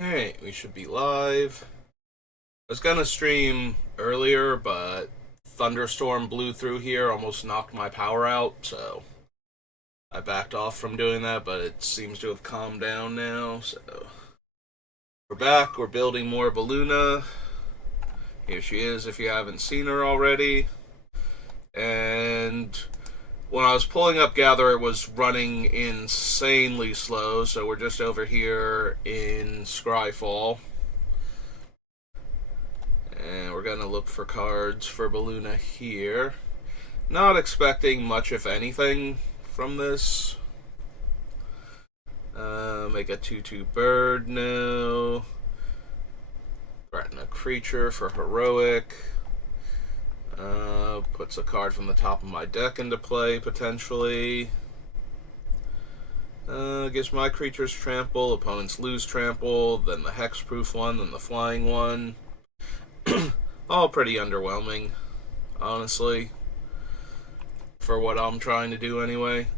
Alright, we should be live. I was gonna stream earlier, but thunderstorm blew through here, almost knocked my power out, so I backed off from doing that, but it seems to have calmed down now, so we're back, we're building more Beluna. Here she is if you haven't seen her already. And when I was pulling up Gather, it was running insanely slow, so we're just over here in Scryfall. And we're going to look for cards for Beluna here. Not expecting much, if anything, from this. Make a 2/2 bird, no. Threaten a creature for heroic. Puts a card from the top of my deck into play, potentially. Gives my creatures trample, opponents lose trample, then the hexproof one, then the flying one. All pretty underwhelming, honestly, for what I'm trying to do anyway.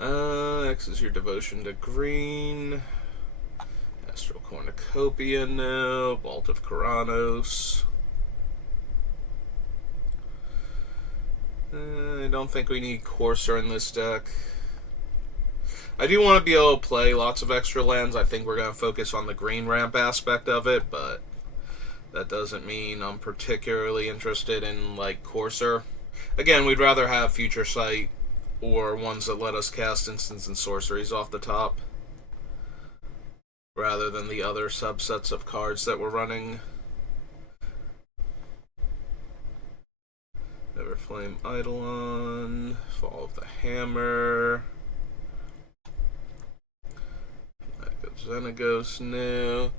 X is your devotion to green. Astral Cornucopia now. Vault of Keranos. I don't think we need Courser in this deck. I do want to be able to play lots of extra lands. I think we're going to focus on the green ramp aspect of it, but that doesn't mean I'm particularly interested in, like, Courser. Again, we'd rather have Future Sight or ones that let us cast instants and sorceries off the top, rather than the other subsets of cards that we're running. Everflame Eidolon, Fall of the Hammer, Xenagos new.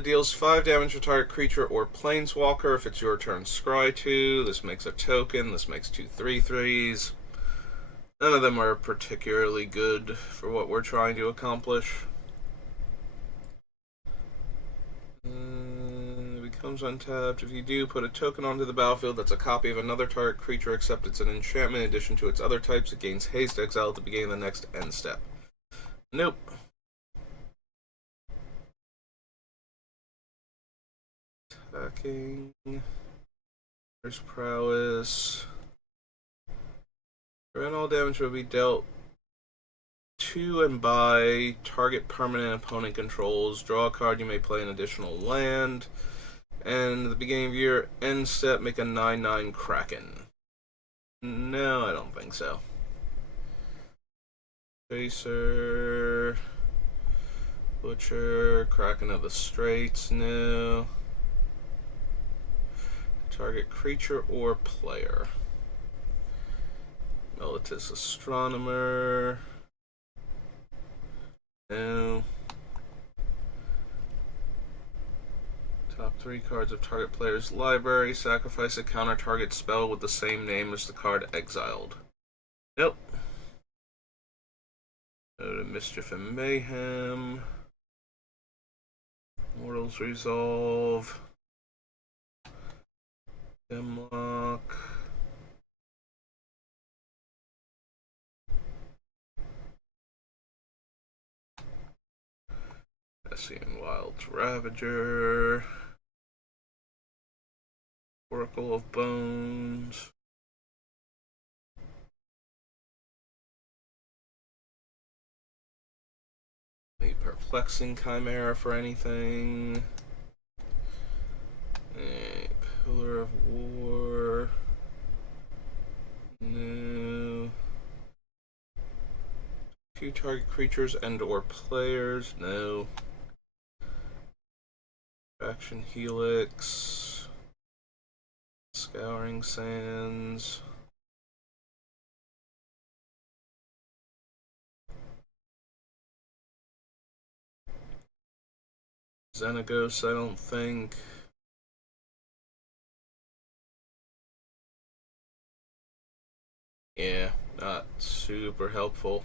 Deals 5 damage to target creature or planeswalker if it's your turn. Scry 2. This makes a token. This makes 2 3/3s. None of them are particularly good for what we're trying to accomplish. Becomes untapped. If you do, put a token onto the battlefield that's a copy of another target creature, except it's an enchantment in addition to its other types. It gains haste exile at the beginning of the next end step. Nope. Attacking. There's prowess. Prevent all damage will be dealt to and by target permanent opponent controls. Draw a card, you may play an additional land. And at the beginning of your end step, make a 9/9 Kraken. No, I don't think so. Chaser. Butcher. Kraken of the Straits, no. Target creature or player. Melitus Astronomer. No. Top 3 cards of target player's library. Sacrifice a counter target spell with the same name as the card exiled. Nope. Go to Mischief and Mayhem. Mortal's Resolve. Demlock. Hessian Wild's Ravager. Oracle of Bones. A Perplexing Chimera for anything. A Pillar of War. No. Few target creatures and or players. No. Faction Helix. Scouring Sands. Xenagos, I don't think. Yeah, not super helpful.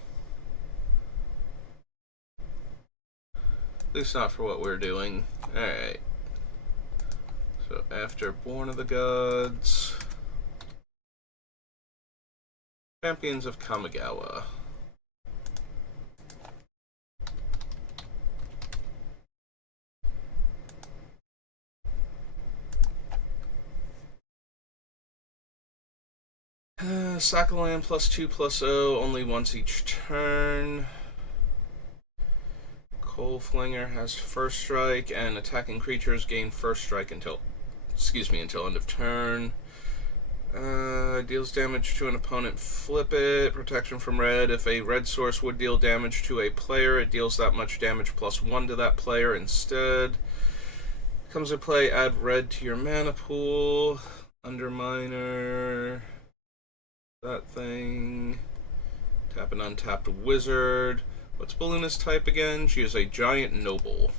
At least not for what we're doing. Alright. So after Born of the Gods. Champions of Kamigawa. Sack a land +2/+0, only once each turn. Coal Flinger has first strike, and attacking creatures gain first strike until end of turn. Deals damage to an opponent, flip it. Protection from red. If a red source would deal damage to a player, it deals that much damage +1 to that player instead. Comes into play, add red to your mana pool. Underminer. That thing. Tap an untapped wizard. What's Beluna's type again? She is a giant noble.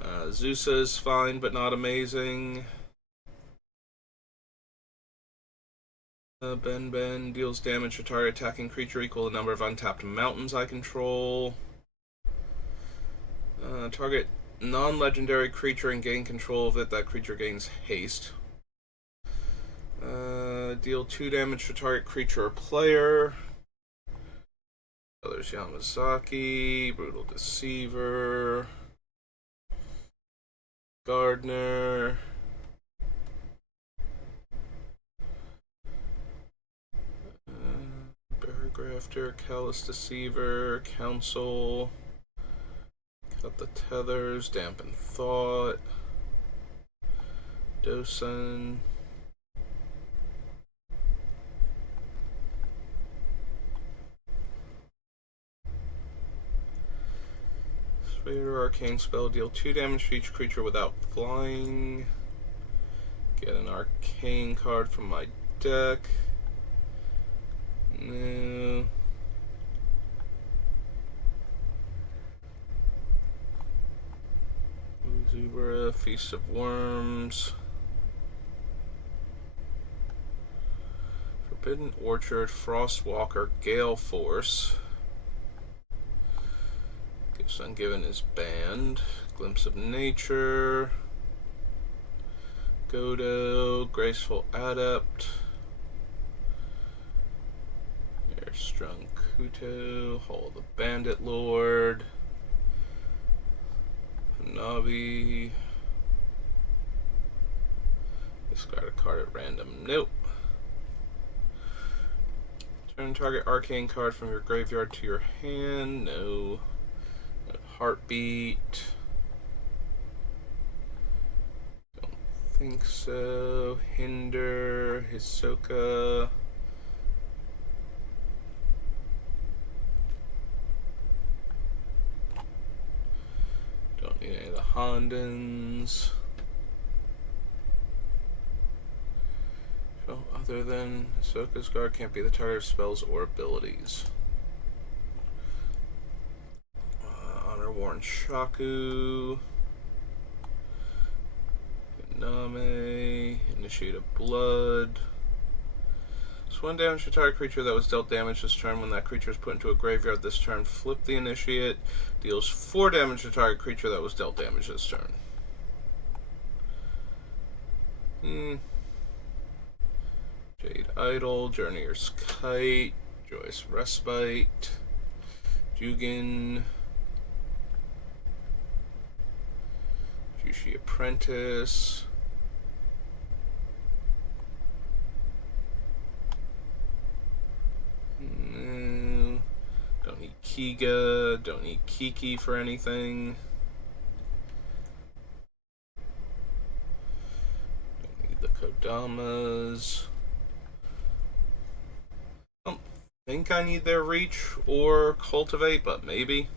Zusa is fine, but not amazing. Ben deals damage to target attacking creature equal to the number of untapped mountains I control. Target non-legendary creature and gain control of it. That creature gains haste. Deal 2 damage to target creature or player. There's Yamazaki, Brutal Deceiver, Gardener. Grafter, Callous Deceiver, Council, Cut the Tethers, Dampen Thought, Dosen, Sphere Arcane Spell, deal 2 damage to each creature without flying. Get an Arcane card from my deck. No. Zubra, Feast of Worms. Forbidden Orchard, Frostwalker, Gale Force. Gifts Ungiven is banned. Glimpse of Nature. Godo, Graceful Adept. Strung Kuto, Hall the Bandit Lord, Hanabi. Discard a card at random. Nope. Turn target arcane card from your graveyard to your hand. No. Heartbeat. Don't think so. Hinder, Hisoka. Don't need any of the Hondens. So, other than Hisoka's guard can't be the target of spells or abilities. Honor Worn Shaku. Name. Initiate of Blood. So 1 damage to target creature that was dealt damage this turn. When that creature is put into a graveyard this turn, flip the initiate. Deals 4 damage to target creature that was dealt damage this turn. Jade Idol, Journeyer's Kite, Joyous Respite, Jugin, Jushi Apprentice. No. Don't need Kiga, don't need Kiki for anything. Don't need the Kodamas. I don't think I need their Reach or Cultivate, but maybe.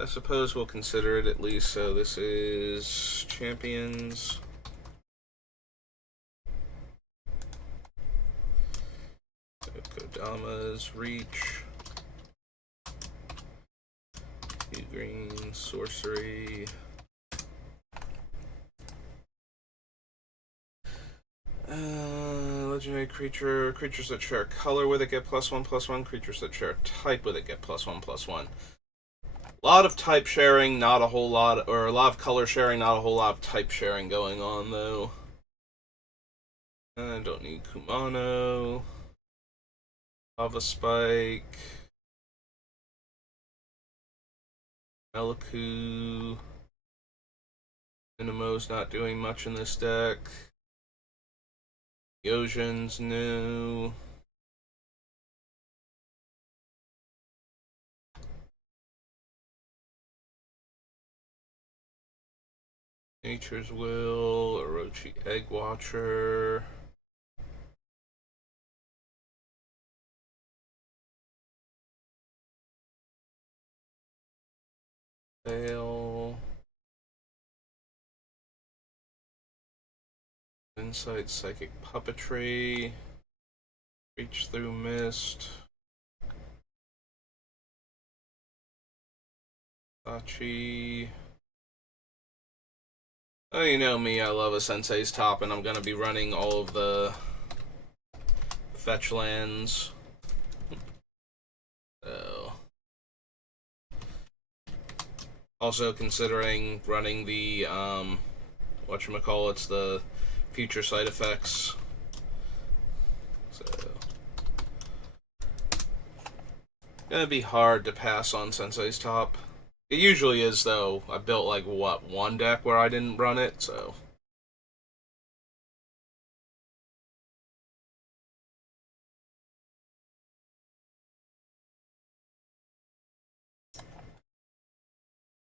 I suppose we'll consider it at least. So this is Champions. Kodama's Reach. 2 green, Sorcery. Legendary creature. Creatures that share a color with it get +1/+1. Creatures that share a type with it get +1/+1. A lot of type sharing, not a whole lot, or a lot of color sharing, not a whole lot of type sharing going on, though. I don't need Kumano. Lava Spike. Meliku. Inamo's not doing much in this deck. The ocean's new. Nature's Will, Orochi Egg Watcher. Fail. Insight, Psychic Puppetry. Reach Through Mist. Sachi. Oh, you know me, I love a Sensei's Top, and I'm gonna be running all of the fetch lands. So. Also considering running the, whatchamacallits, the future side effects. So. Gonna be hard to pass on Sensei's Top. It usually is, though. I built, like, what, one deck where I didn't run it, so.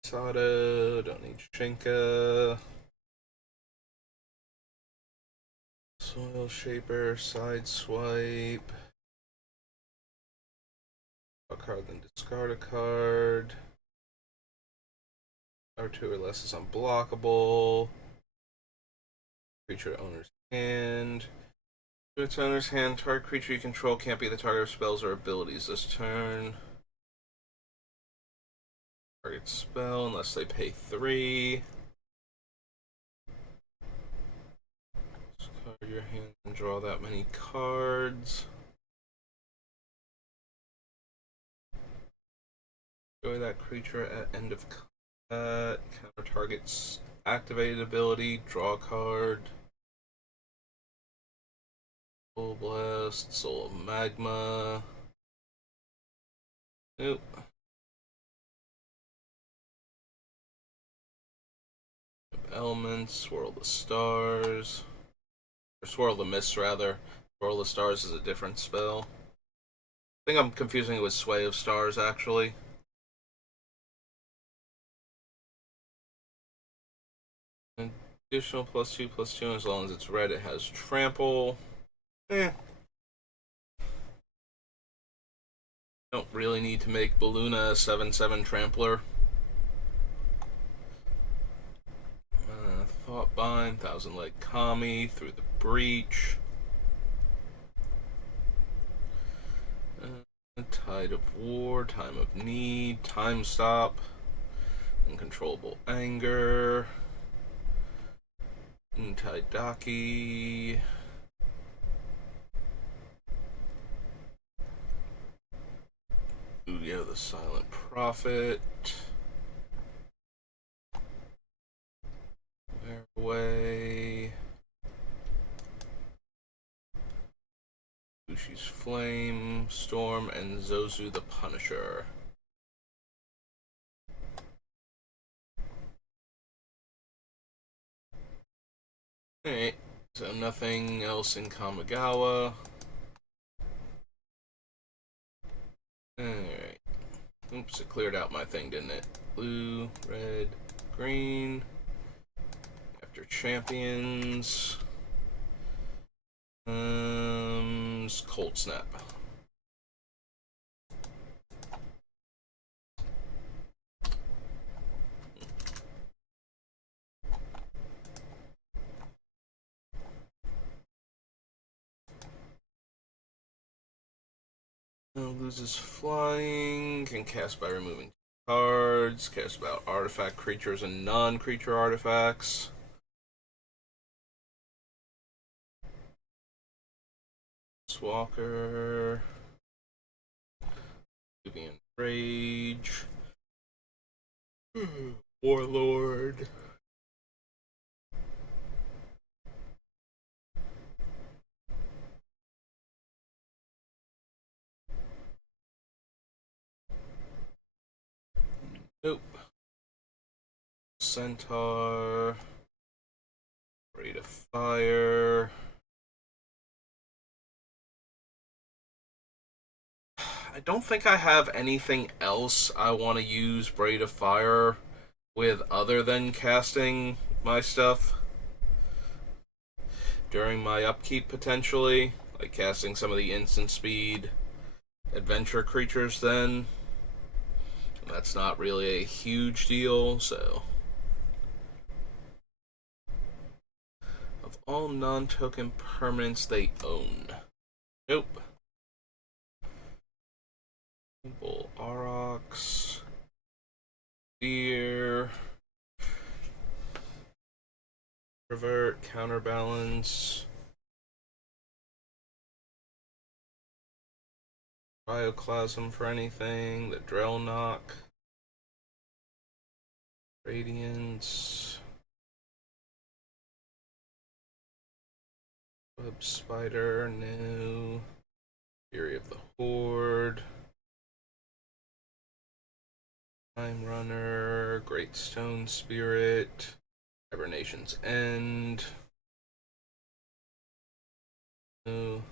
Sato, don't need Shinka. Soil Shaper, Sideswipe. A card, then discard a card. Power 2 or less is unblockable. Creature owner's hand. To its owner's hand, target creature you control can't be the target of spells or abilities this turn. Target spell unless they pay 3. Discard your hand and draw that many cards. Destroy that creature at end of combat. Counter target's activated ability. Draw a card. Full Blast. Soul of Magma. Nope. Elements. Swirl the Stars. Or Swirl the Mists, rather. Swirl the Stars is a different spell. I think I'm confusing it with Sway of Stars, actually. Additional +2/+2, as long as it's red, it has trample. Don't really need to make Beluna a 7/7 trampler. Thoughtbind, Thousand Leg Kami, Through the Breach. Tide of War, Time of Need, Time Stop, Uncontrollable Anger. Taidaki. Uyo the Silent Prophet. Wear Away. Ushi's Flame, Storm, and Zozu the Punisher. Alright, so nothing else in Kamigawa. Alright. Oops, it cleared out my thing, didn't it? Blue, red, green. After Champions. Cold Snap. Loses flying, can cast by removing cards, cast about artifact creatures and non-creature artifacts. Walker, Nubian Rage, Warlord. Nope. Centaur. Rate of Fire. I don't think I have anything else I want to use Braid of Fire with other than casting my stuff during my upkeep potentially. Like casting some of the instant speed adventure creatures then. That's not really a huge deal, so. Of all non-token permanents they own. Nope. Bull Aurochs. Fear. Revert, counterbalance. Bioclasm for anything. The Drell Knock. Radiance. Web Spider, no. Fury of the Horde. Time Runner, Great Stone Spirit, Hibernation's End. No.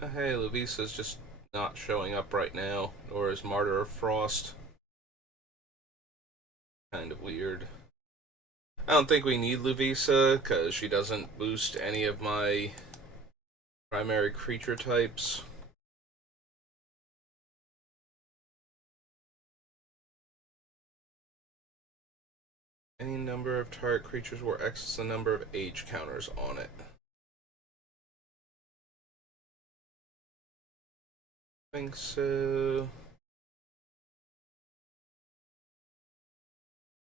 Hey, Luvisa's just not showing up right now, nor is Martyr of Frost. Kind of weird. I don't think we need Luvisa, because she doesn't boost any of my primary creature types. Any number of target creatures where X is the number of age counters on it. I think so.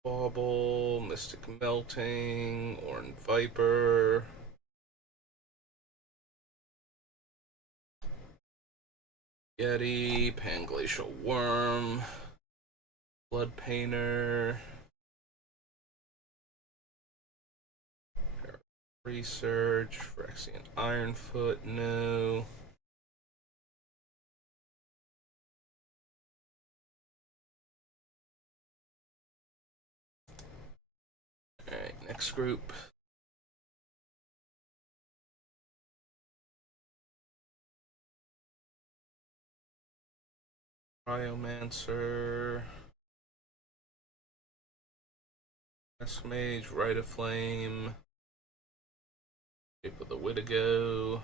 Bauble, Mystic Melting, Ornn Viper. Yeti, Panglacial Worm, Blood Painter, Research, Phyrexian Ironfoot, no. Alright, next group. Cryomancer, West Mage, Rite of Flame, Shape of the Wittigo,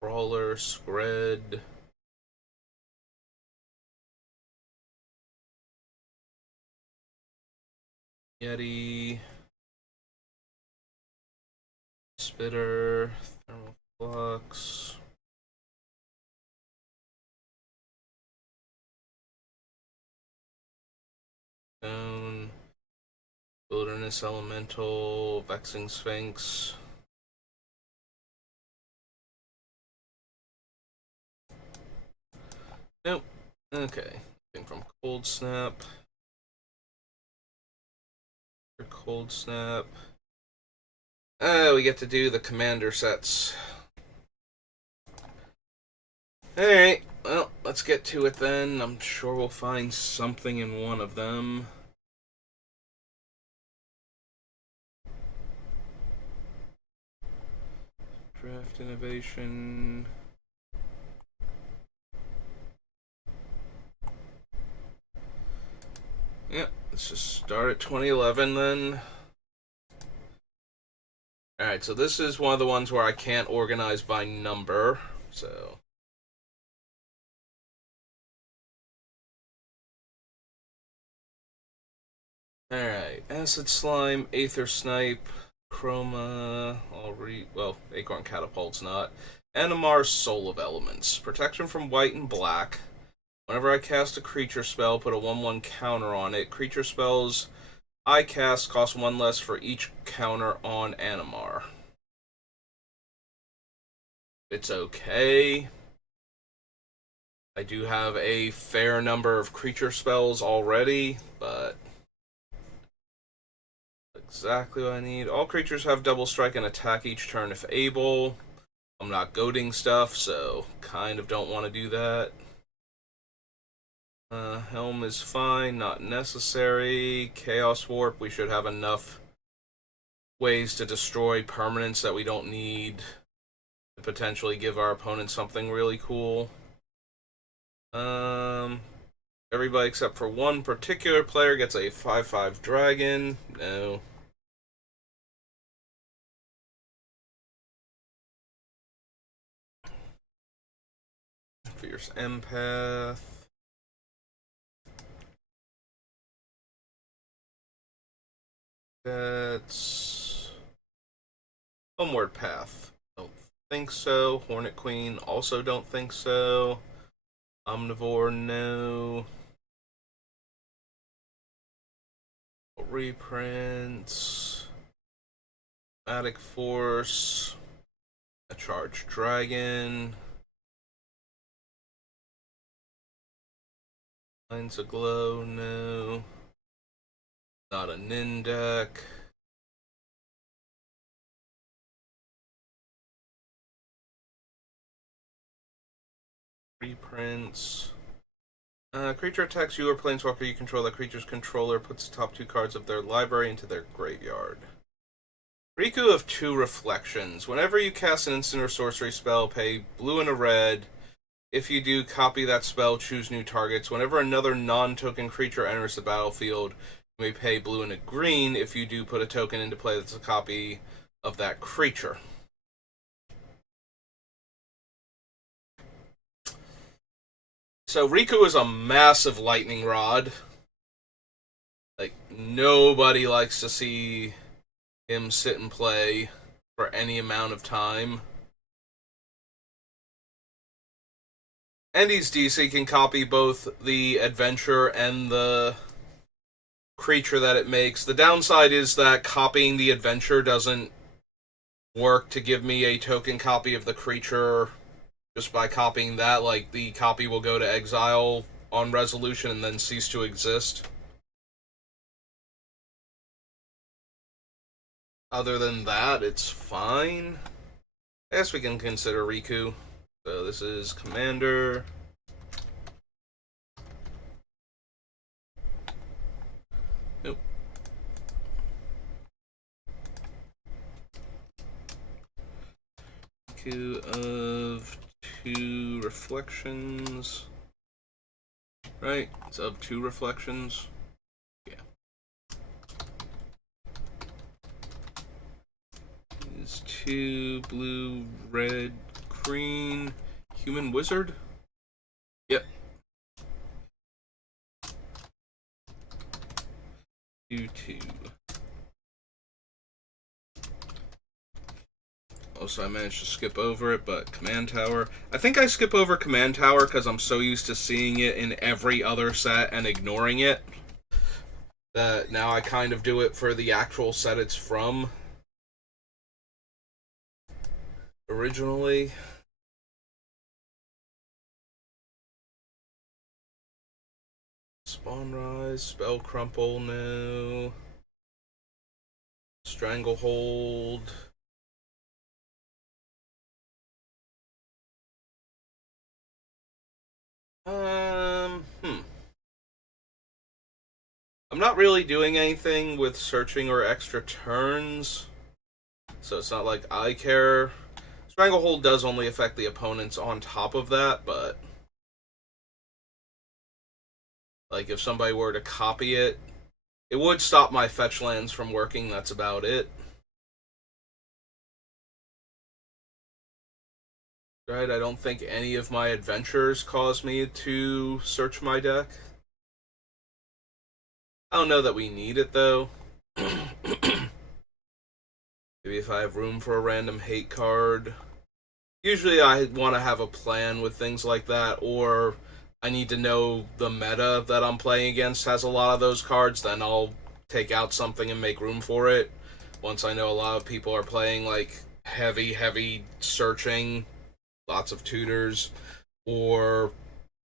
Brawler, Scred, Yeti, Spitter, Thermal Flux, Stone, Wilderness Elemental, Vexing Sphinx. Nope. Okay. Thing from Cold Snap. Cold Snap. We get to do the commander sets. Alright, well, let's get to it then. I'm sure we'll find something in one of them. Draft Innovation. Yeah, let's just start at 2011 then. Alright, so this is one of the ones where I can't organize by number, so. Alright, Acid Slime, Aether Snipe, Chroma, well, Acorn Catapult's not. Animar's Soul of Elements. Protection from white and black. Whenever I cast a creature spell, put a 1/1 counter on it. Creature spells I cast cost 1 less for each counter on Animar. It's okay. I do have a fair number of creature spells already, but exactly what I need. All creatures have double strike and attack each turn if able. I'm not goading stuff, so kind of don't want to do that. Helm is fine, not necessary. Chaos Warp, we should have enough ways to destroy permanents that we don't need to potentially give our opponent something really cool. Everybody except for one particular player gets a 5/5 dragon. No. Fierce empath. That's Homeward Path. Don't think so. Hornet Queen also don't think so. Omnivore, no. Reprints. Matic Force. A Charged Dragon. Lines Aglow, no. Not a Nin deck. Reprints. Creature attacks you or planeswalker you control. That creature's controller puts the top 2 cards of their library into their graveyard. Riku of 2 Reflections. Whenever you cast an instant or sorcery spell, pay blue and a red. If you do, copy that spell, choose new targets. Whenever another non-token creature enters the battlefield, you may pay blue and a green. If you do, put a token into play that's a copy of that creature. So Riku is a massive lightning rod. Like, nobody likes to see him sit and play for any amount of time. And he's DC, can copy both the adventure and the creature that it makes. The downside is that copying the adventure doesn't work to give me a token copy of the creature. Just by copying that, like, the copy will go to exile on resolution and then cease to exist. Other than that, it's fine. I guess we can consider Riku. So this is Commander. Nope. Riku of 2 Reflections. Right? It's of 2 Reflections. Yeah. Is 2 blue, red, green, human wizard? Yep. 2/2. Also, I managed to skip over it, but Command Tower. I think I skip over Command Tower because I'm so used to seeing it in every other set and ignoring it that now I kind of do it for the actual set it's from. Originally. Spawn Rise, Spell Crumple, no. Stranglehold. I'm not really doing anything with searching or extra turns, so it's not like I care. Stranglehold does only affect the opponents on top of that, but like if somebody were to copy it, it would stop my fetch lands from working, that's about it. Right, I don't think any of my adventures cause me to search my deck. I don't know that we need it, though. Maybe if I have room for a random hate card. Usually I want to have a plan with things like that, or I need to know the meta that I'm playing against has a lot of those cards, then I'll take out something and make room for it. Once I know a lot of people are playing, like, heavy searching, lots of tutors, or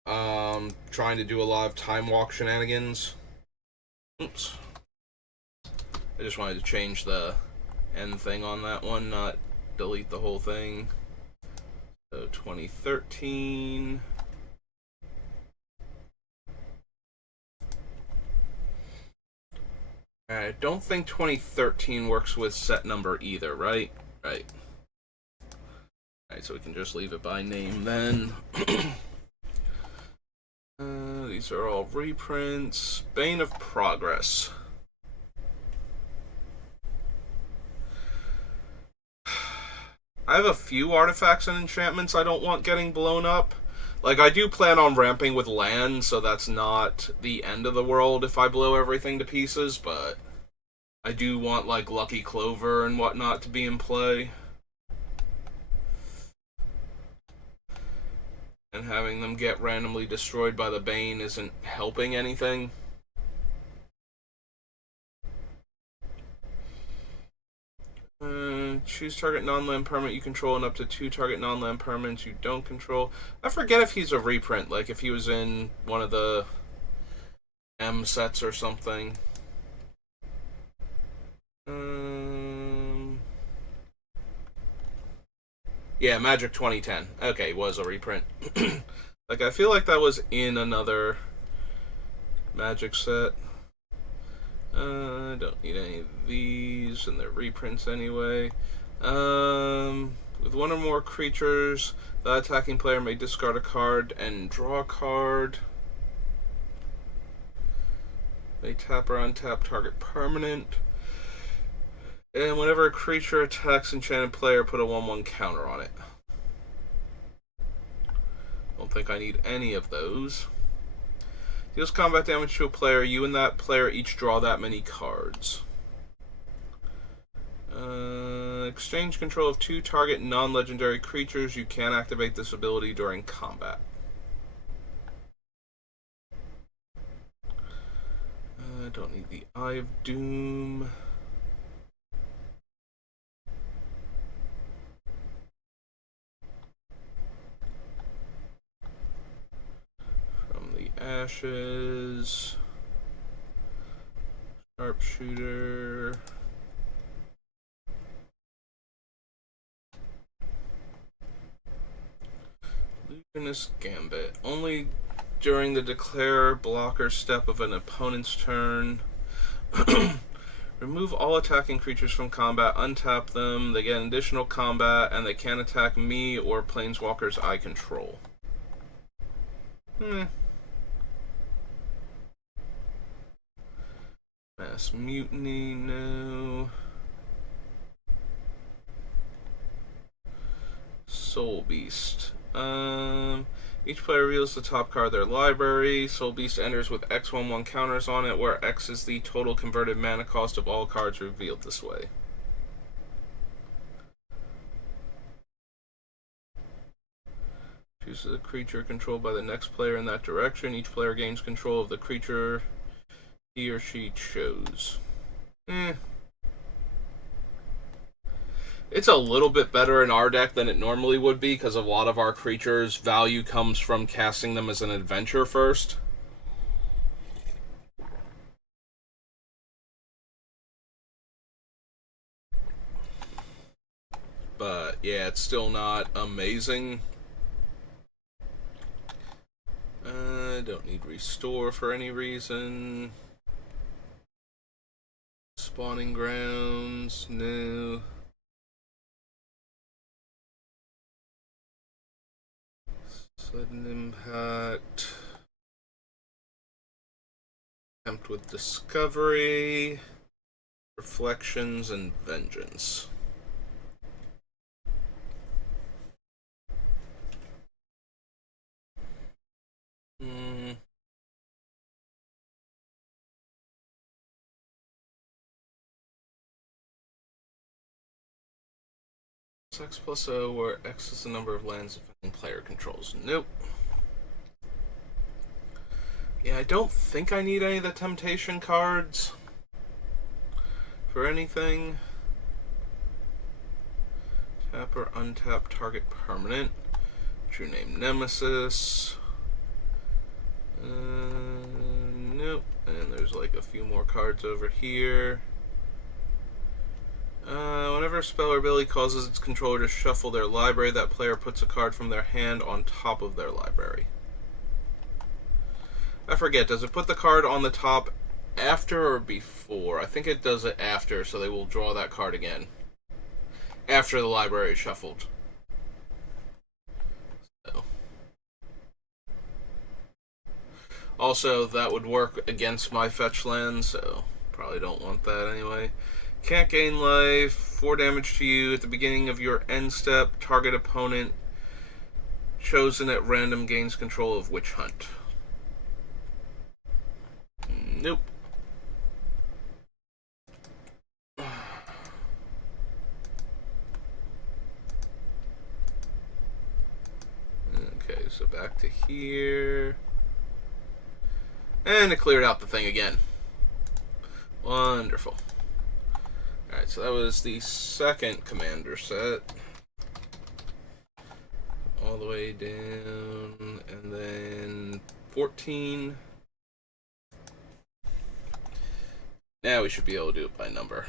trying to do a lot of time walk shenanigans. Oops. I just wanted to change the end thing on that one, not delete the whole thing. So 2013. I don't think 2013 works with set number either, right? Right. Alright, so we can just leave it by name then. These are all reprints. Bane of Progress. I have a few artifacts and enchantments I don't want getting blown up. Like, I do plan on ramping with land, so that's not the end of the world if I blow everything to pieces, but I do want, like, Lucky Clover and whatnot to be in play. And having them get randomly destroyed by the Bane isn't helping anything. Choose target non-land permanent you control and up to 2 target non-land permanents you don't control. I forget if he's a reprint, like if he was in one of the M sets or something. Yeah, Magic 2010. Okay, was a reprint. Like, I feel like that was in another Magic set. I don't need any of these, and they're reprints anyway. With one or more creatures, the attacking player may discard a card and draw a card. May tap or untap target permanent. And whenever a creature attacks enchanted player, put a 1/1 counter on it. Don't think I need any of those. Deals combat damage to a player. You and that player each draw that many cards. Exchange control of 2 target non-legendary creatures. You can activate this ability during combat. I don't need the Eye of Doom. From the Ashes. Sharpshooter. Luminous Gambit. Only during the declare blocker step of an opponent's turn. Remove all attacking creatures from combat, untap them, they get additional combat, and they can't attack me or planeswalkers I control. Mass Mutiny, no. Soul Beast. Each player reveals the top card of their library. Soul Beast enters with X/1/1 counters on it, where X is the total converted mana cost of all cards revealed this way. Chooses a creature controlled by the next player in that direction. Each player gains control of the creature he or she chose. It's a little bit better in our deck than it normally would be, because a lot of our creatures' value comes from casting them as an adventure first. But, yeah, it's still not amazing. Don't need Restore for any reason. Spawning Grounds, no. Sudden Impact. Attempt with Discovery. Reflections and Vengeance. X+0, where X is the number of lands a player controls. Nope. Yeah, I don't think I need any of the Temptation cards for anything. Tap or untap target permanent. True Name Nemesis. Nope. And there's like a few more cards over here. Whenever a spell or ability causes its controller to shuffle their library, that player puts a card from their hand on top of their library. I forget, does it put the card on the top after or before? I think it does it after, so they will draw that card again. After the library is shuffled. So. Also, that would work against my fetch land, so probably don't want that anyway. Can't gain life. 4 damage to you at the beginning of your end step. Target opponent chosen at random gains control of Witch Hunt. Nope. Okay, so back to here. And it cleared out the thing again. Wonderful. Alright, so that was the second commander set. All the way down, and then 14. Now we should be able to do it by number.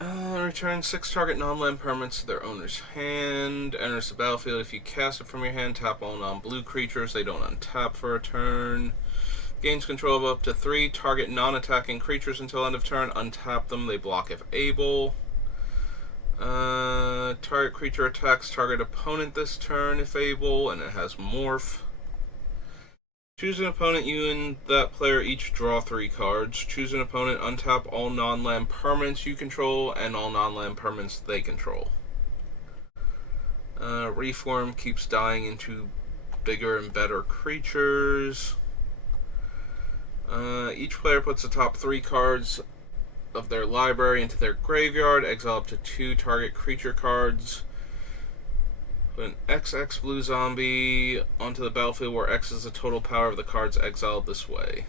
Return 6 target non-land permanents to their owner's hand. Enters the battlefield. If you cast it from your hand, tap all non-blue creatures. They don't untap for a turn. Gains control of up to 3 target non-attacking creatures until end of turn. Untap them. They block if able. Target creature attacks target opponent this turn if able, and it has morph. Choose an opponent. You and that player each draw 3 cards. Choose an opponent. Untap all non-land permanents you control and all non-land permanents they control. Reform keeps dying into bigger and better creatures. Each player puts the top 3 cards of their library into their graveyard. Exile up to 2 target creature cards. Put an XX blue zombie onto the battlefield where X is the total power of the cards exiled this way.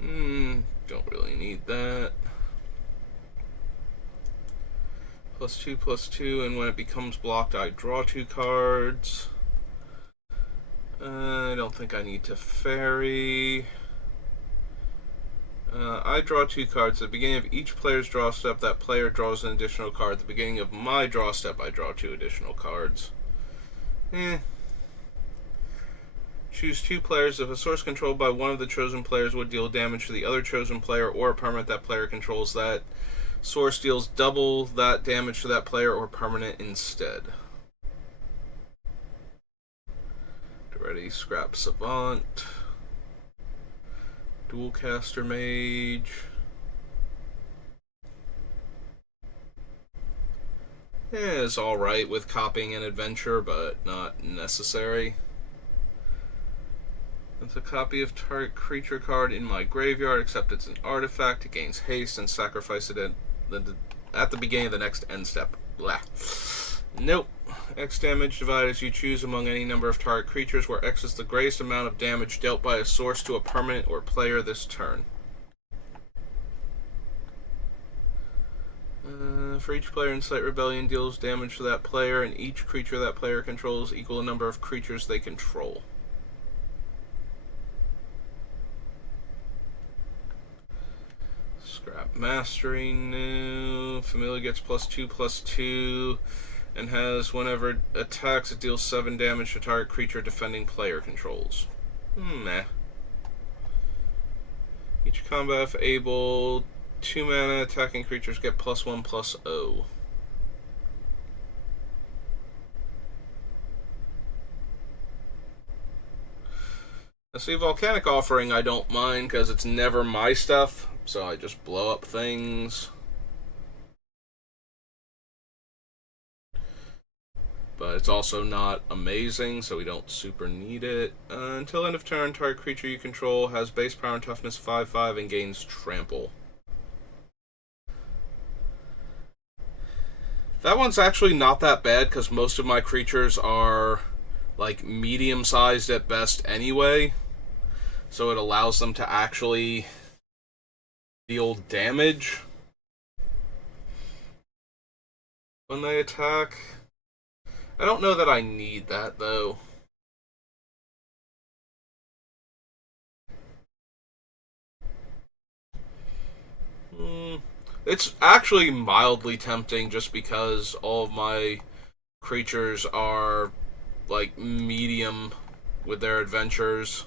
Don't really need that. +2/+2, and when it becomes blocked, I draw 2 cards. I don't think I need to ferry. I draw 2 cards. At the beginning of each player's draw step, that player draws an additional card. At the beginning of my draw step, I draw 2 additional cards. Choose 2 players. If a source controlled by one of the chosen players would deal damage to the other chosen player or a permanent that player controls, that source deals double that damage to that player or permanent instead. Ready, scrap Savant. Dualcaster Mage. It's alright with copying an adventure, but not necessary. It's a copy of target creature card in my graveyard, except it's an artifact. It gains haste and sacrifice it at the beginning of the next end step. Blah. Nope. X damage divided as you choose among any number of target creatures, where X is the greatest amount of damage dealt by a source to a permanent or player this turn. For each player, Incite Rebellion deals damage to that player, and each creature that player controls equal the number of creatures they control. Scrap Mastery new. Familiar gets +2/+2. And has, whenever it attacks, it deals 7 damage to target creature defending player controls. Meh. Each combat, if able, 2 mana attacking creatures get +1/+0. Now, see, Volcanic Offering I don't mind because it's never my stuff, so I just blow up things. But it's also not amazing, so we don't super need it. Until end of turn, target creature you control has base power and toughness 5/5 and gains trample. That one's actually not that bad because most of my creatures are like medium-sized at best anyway, so it allows them to actually deal damage when they attack. I don't know that I need that, though. It's actually mildly tempting just because all of my creatures are like medium with their adventures.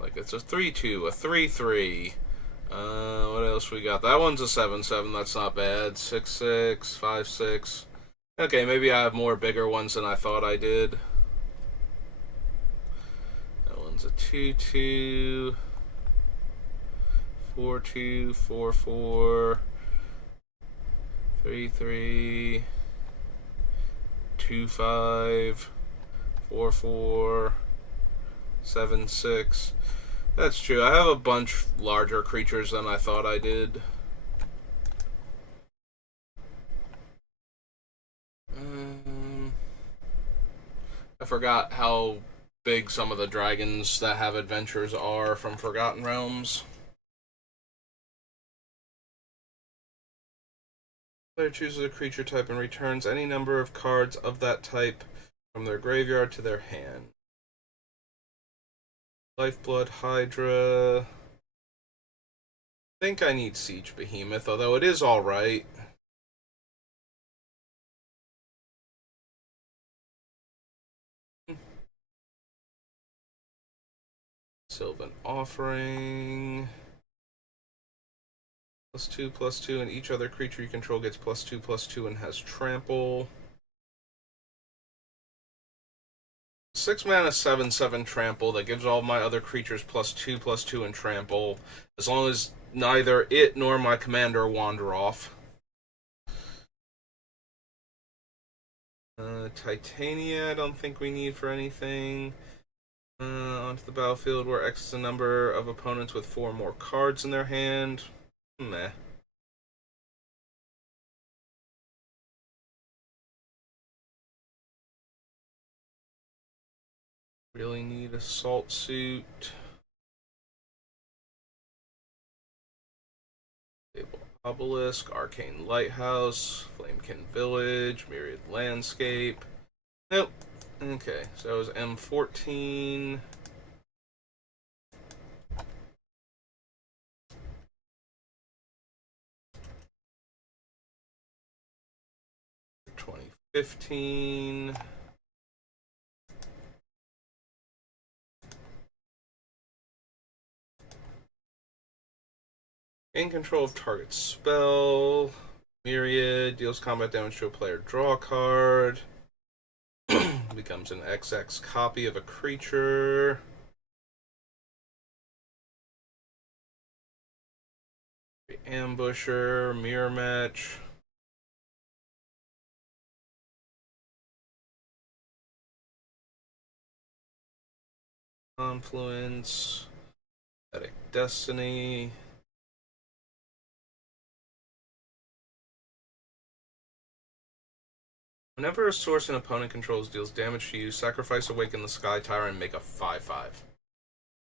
Like it's a 3/2, a 3/3. What else we got? That one's a 7/7. That's not bad. 6/6, 5/6. Okay, maybe I have more bigger ones than I thought I did. That one's a 2/2, 4/2, 4/4, 3/3, 2/5, 4/4, 7/6. That's true. I have a bunch larger creatures than I thought I did. I forgot how big some of the dragons that have adventures are from Forgotten Realms. Player chooses a creature type and returns any number of cards of that type from their graveyard to their hand. Lifeblood Hydra. I think I need Siege Behemoth, although it is alright. Sylvan Offering. +2/+2, and each other creature you control gets +2/+2 and has trample. 6 mana 7/7 trample that gives all my other creatures +2/+2 and trample, as long as neither it nor my commander wander off. Titania, I don't think we need for anything. Onto the battlefield where X is the number of opponents with 4 more cards in their hand. Meh. Really need a Salt Suit. Stable Obelisk, Arcane Lighthouse, Flamekin Village, Myriad Landscape. Nope. Okay, so it was M14. $20.15. Gain control of target spell. Myriad deals combat damage to a player. Draw a card. Becomes an XX copy of a creature. Ambusher, Mirror Match. Confluence. Pathetic Destiny. Whenever a source an opponent controls deals damage to you, sacrifice Awaken the Sky Tyrant and make a 5/5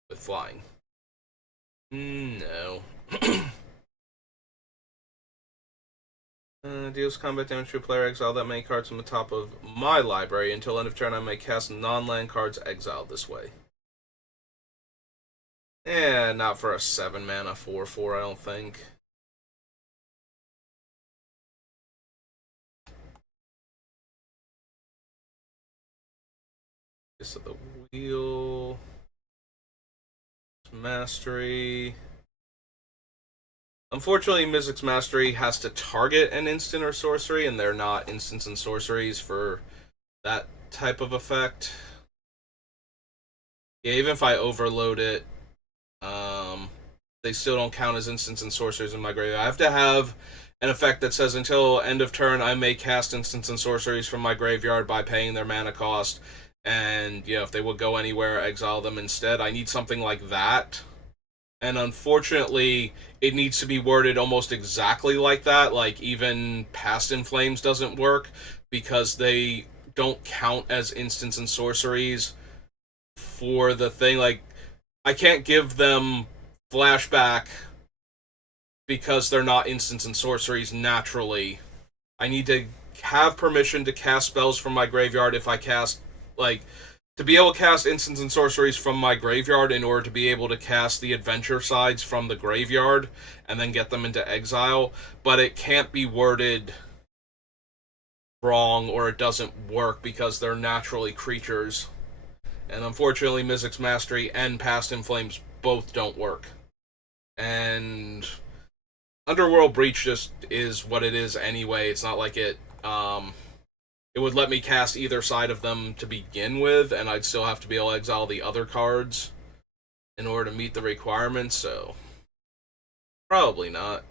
with flying. No. Deals combat damage to a player, exile that many cards from the top of my library. Until end of turn, I may cast non-land cards exiled this way. Not for a 7 mana 4/4, I don't think. This of the Wheel. Mastery. Unfortunately, Mizzix Mastery has to target an instant or sorcery, and they're not instants and sorceries for that type of effect. Yeah, even if I overload it, they still don't count as instants and sorceries in my graveyard. I have to have an effect that says until end of turn, I may cast instants and sorceries from my graveyard by paying their mana cost. And, if they would go anywhere, exile them instead. I need something like that. And unfortunately, it needs to be worded almost exactly like that. Like, even Past in Flames doesn't work because they don't count as instants and sorceries for the thing. Like, I can't give them flashback because they're not instants and sorceries naturally. I need to have permission to cast spells from my graveyard if I cast, to be able to cast instants and sorceries from my graveyard in order to be able to cast the adventure sides from the graveyard and then get them into exile. But it can't be worded wrong or it doesn't work because they're naturally creatures. And unfortunately, Mizzix's Mastery and Past in Flames both don't work. And Underworld Breach just is what it is anyway. It's not like it would let me cast either side of them to begin with, and I'd still have to be able to exile the other cards in order to meet the requirements, so probably not.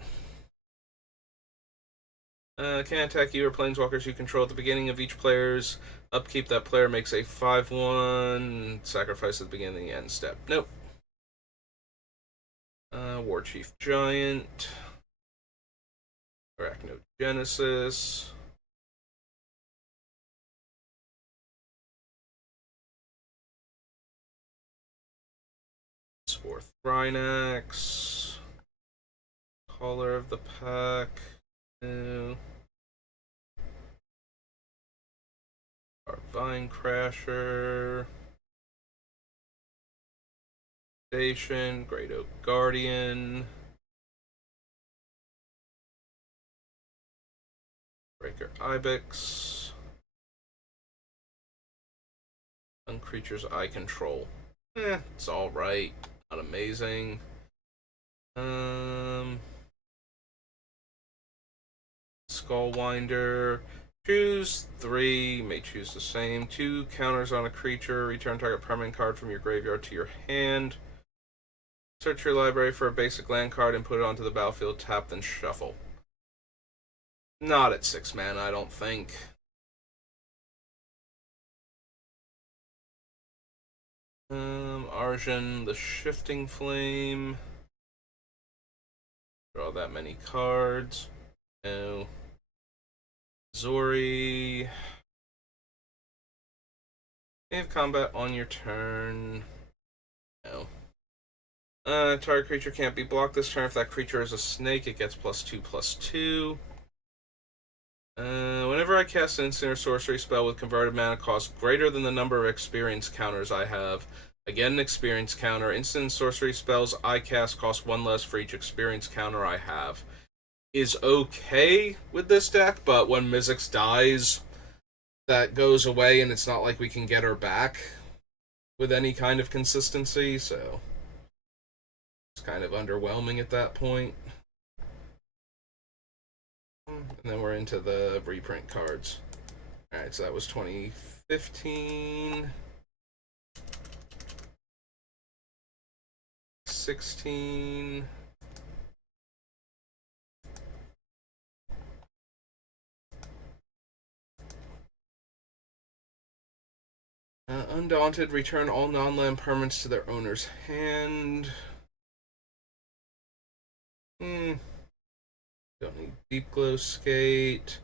Can't attack you or planeswalkers you control at the beginning of each player's upkeep. That player makes a 5/1 sacrifice at the beginning of the end step. Nope. War Chief Giant. Arachnogenesis. Spore Thrynax. Caller of the Pack. Our Vine Crasher. Station. Great Oak Guardian. Breaker Ibex. On creatures I control. It's alright. Not amazing. Skullwinder. Choose 3. May choose the same. 2 counters on a creature. Return target permanent card from your graveyard to your hand. Search your library for a basic land card and put it onto the battlefield. Tap, then shuffle. Not at 6 mana, I don't think. Arjun, the Shifting Flame. Draw that many cards. No. Zori. Have combat on your turn. No. Target creature can't be blocked this turn. If that creature is a snake, it gets +2/+2. Whenever I cast an instant or sorcery spell with converted mana cost greater than the number of experience counters I have, I get an experience counter. Instant and sorcery spells I cast cost 1 less for each experience counter I have. Is okay with this deck, but when Mizzix dies, that goes away, and it's not like we can get her back with any kind of consistency, so it's kind of underwhelming at that point. And then we're into the reprint cards. Alright, so that was 2015. 16. Undaunted, return all non-land permanents to their owner's hand. Don't need Deep Glow Skate.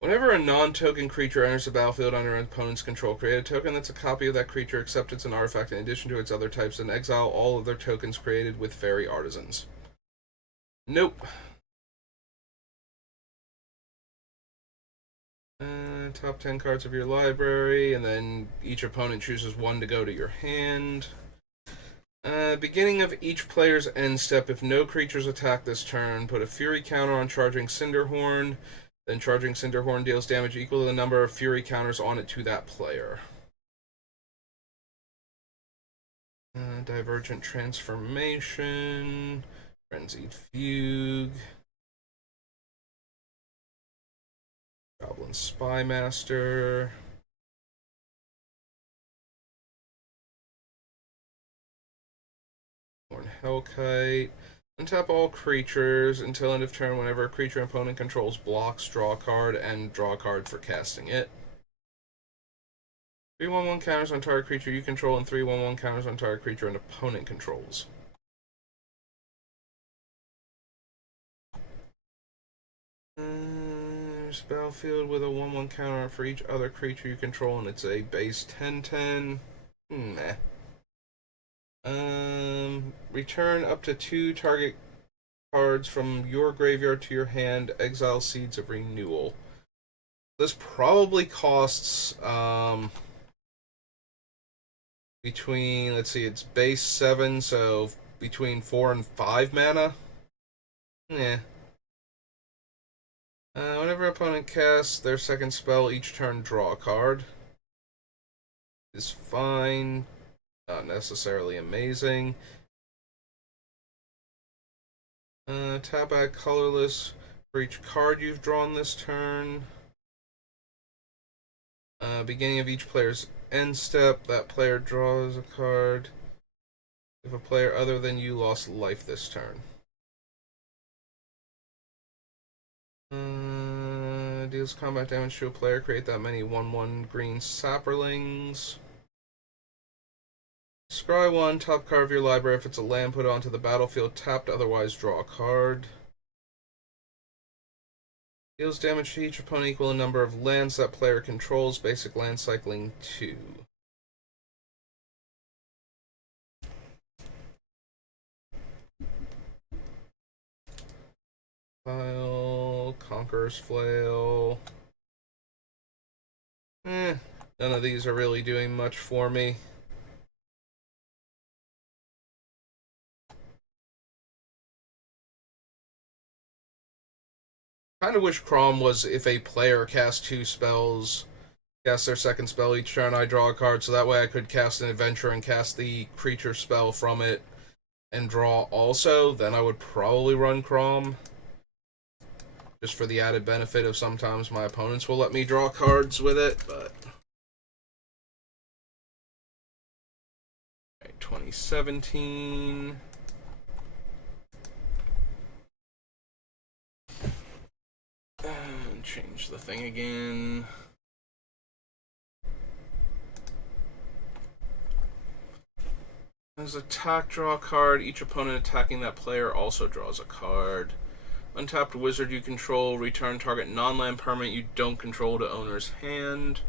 Whenever a non-token creature enters the battlefield under an opponent's control, create a token that's a copy of that creature except it's an artifact in addition to its other types, and exile all other tokens created with Fairy Artisans. Nope. Top 10 cards of your library, and then each opponent chooses 1 to go to your hand. Beginning of each player's end step, if no creatures attack this turn, put a Fury counter on Charging Cinderhorn. Then Charging Cinderhorn deals damage equal to the number of Fury counters on it to that player. Divergent Transformation. Frenzied Fugue. Goblin Spymaster. Horn Hellkite. Untap all creatures until end of turn. Whenever a creature opponent controls blocks, draw a card, and draw a card for casting it. 3/1/1 counters on target creature you control, and 3/1/1 counters on target creature an opponent controls. Battlefield with a 1/1 counter for each other creature you control, and it's a base 10/10. Meh. Return up to 2 target cards from your graveyard to your hand. Exile Seeds of Renewal. This probably costs between, let's see, it's base 7, so between 4 and 5 mana. Yeah. Whenever opponent casts their second spell each turn, draw a card. Is fine. Not necessarily amazing. Tap back colorless for each card you've drawn this turn. Beginning of each player's end step, that player draws a card. If a player other than you lost life this turn. Deals combat damage to a player, create that many 1/1 green sapperlings. Scry 1, top card of your library. If it's a land, put it onto the battlefield tapped, otherwise draw a card. Deals damage to each opponent equal in number of lands that player controls, basic land cycling 2. File, Conqueror's Flail. None of these are really doing much for me. Kind of wish Crom was if a player casts 2 spells, cast their second spell each turn, I draw a card, so that way I could cast an adventure and cast the creature spell from it and draw also. Then I would probably run Crom. Just for the added benefit of sometimes my opponents will let me draw cards with it, but... Alright, 2017... change the thing again. As attack, draw a card. Each opponent attacking that player also draws a card. Untapped wizard you control. Return target non-land permanent you don't control to owner's hand.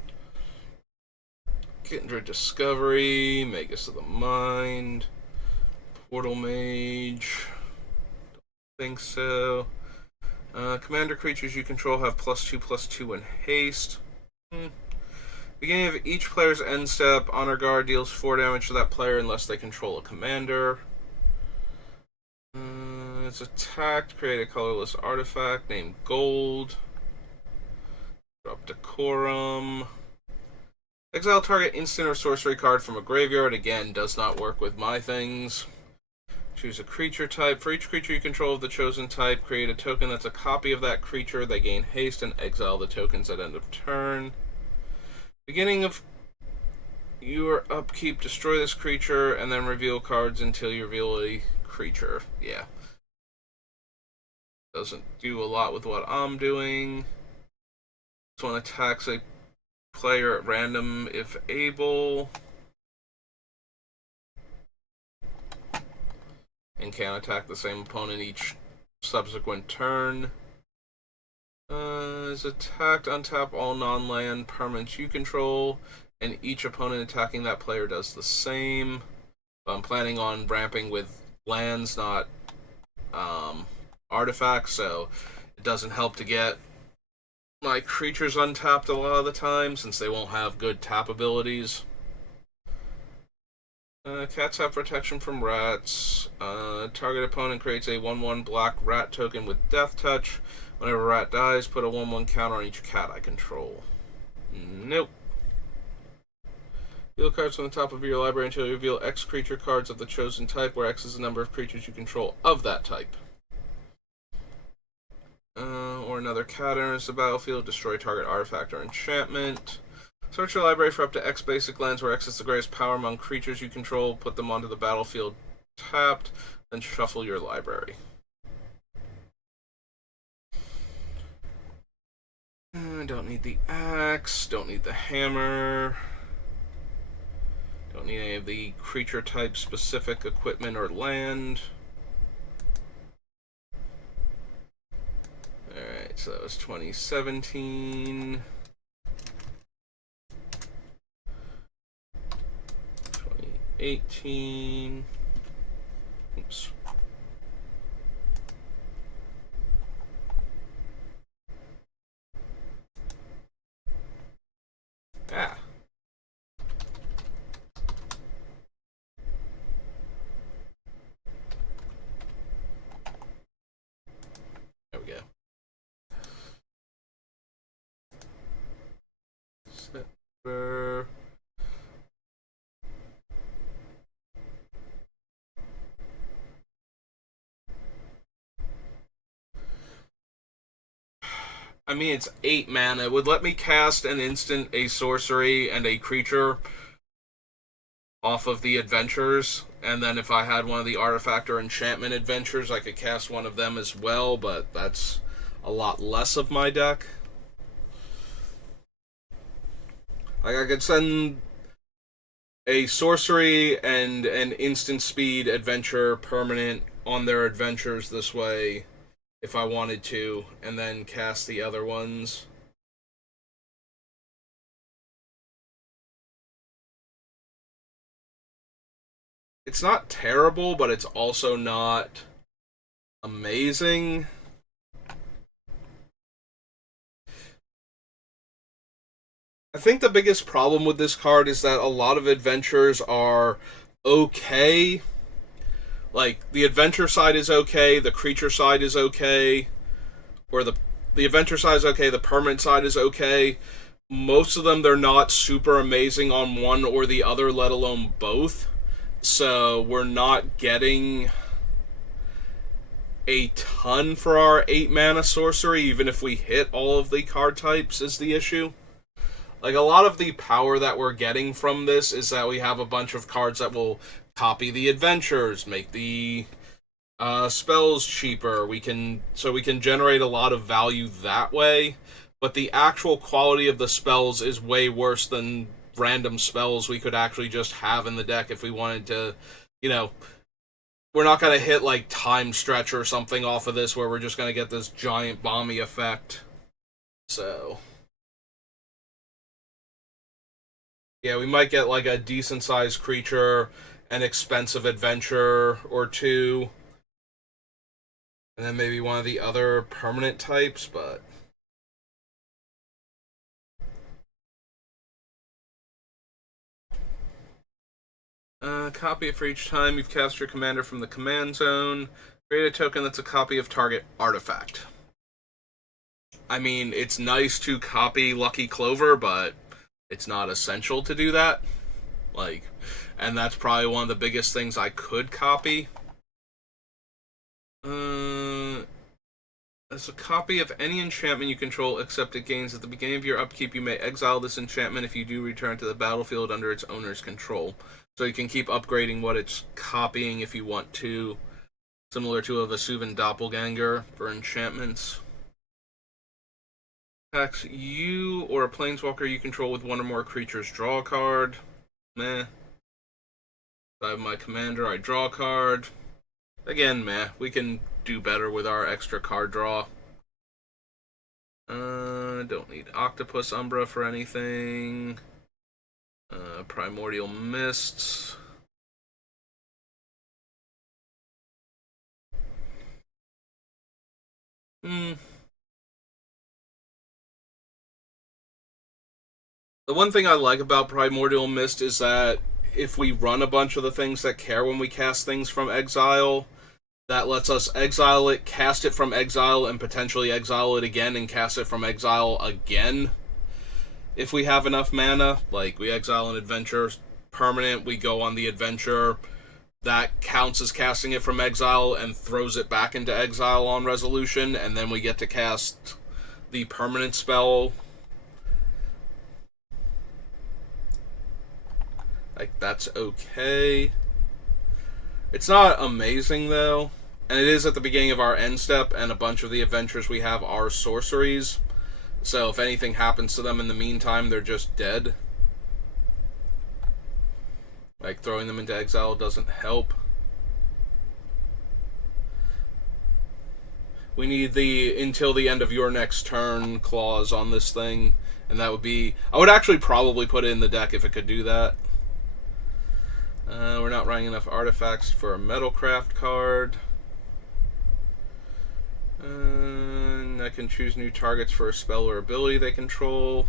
Kindred Discovery. Magus of the Mind. Portal Mage. Don't think so. Commander creatures you control have +2/+2 in haste. Beginning of each player's end step, Honor Guard deals 4 damage to that player unless they control a commander. It's attacked. Create a colorless artifact named Gold. Drop Decorum. Exile target instant or sorcery card from a graveyard. Again, does not work with my things. Choose a creature type. For each creature you control of the chosen type, create a token that's a copy of that creature. They gain haste and exile the tokens at end of turn. Beginning of your upkeep, destroy this creature and then reveal cards until you reveal a creature. Yeah. Doesn't do a lot with what I'm doing. This one attacks a player at random if able. And can attack the same opponent each subsequent turn. Is attacked, untap all non-land permanents you control, and each opponent attacking that player does the same. But I'm planning on ramping with lands, not artifacts, so it doesn't help to get my creatures untapped a lot of the time, since they won't have good tap abilities. Cats have protection from rats. Target opponent creates a 1/1 black rat token with Death Touch. Whenever a rat dies, put a 1/1 counter on each cat I control. Nope. Deal cards from the top of your library until you reveal X creature cards of the chosen type, where X is the number of creatures you control of that type. Or another cat enters the battlefield, destroy target artifact or enchantment. Search your library for up to X basic lands where X is the greatest power among creatures you control. Put them onto the battlefield tapped, then shuffle your library. Don't need the axe, don't need the hammer. Don't need any of the creature type specific equipment or land. Alright, so that was 2017. 2018. Oops. Ah. There we go. I mean, it's 8 mana. It would let me cast an instant, a sorcery, and a creature off of the adventures. And then if I had one of the artifact or enchantment adventures, I could cast one of them as well, but that's a lot less of my deck. Like, I could send a sorcery and an instant speed adventure permanent on their adventures this way if I wanted to, and then cast the other ones. It's not terrible, but it's also not amazing. I think the biggest problem with this card is that a lot of adventures are okay. Like, the adventure side is okay, the creature side is okay, or the adventure side is okay, the permanent side is okay. Most of them, they're not super amazing on one or the other, let alone both. So we're not getting a ton for our 8 mana sorcery, even if we hit all of the card types, is the issue. Like, a lot of the power that we're getting from this is that we have a bunch of cards that will copy the adventures, make the spells cheaper. We can generate a lot of value that way, but the actual quality of the spells is way worse than random spells we could actually just have in the deck if we wanted to, you know. We're not going to hit like Time Stretch or something off of this where we're just going to get this giant bomby effect. So yeah, we might get like a decent sized creature, an expensive adventure or two, and then maybe one of the other permanent types, but copy it for each time you've cast your commander from the command zone. Create a token that's a copy of target artifact. I mean, it's nice to copy Lucky Clover, but it's not essential to do that. Like, and that's probably one of the biggest things I could copy. As a copy of any enchantment you control, except it gains at the beginning of your upkeep, you may exile this enchantment if you do return to the battlefield under its owner's control. So you can keep upgrading what it's copying if you want to, similar to a Vesuvan Doppelganger for enchantments. Attacks you or a planeswalker you control with one or more creatures. Draw a card. Meh. If I have my commander, I draw a card. Again, meh. We can do better with our extra card draw. Don't need Octopus Umbra for anything. Primordial Mists. The one thing I like about Primordial Mist is that if we run a bunch of the things that care when we cast things from exile, that lets us exile it, cast it from exile, and potentially exile it again and cast it from exile again. If we have enough mana, like we exile an adventure permanent, we go on the adventure, that counts as casting it from exile and throws it back into exile on resolution, and then we get to cast the permanent spell. Like, that's okay. It's not amazing, though. And it is at the beginning of our end step, and a bunch of the adventures we have are sorceries. So if anything happens to them in the meantime, they're just dead. Like, throwing them into exile doesn't help. We need the until the end of your next turn clause on this thing. And that would be... I would actually probably put it in the deck if it could do that. We're not running enough artifacts for a Metalcraft card. I can choose new targets for a spell or ability they control.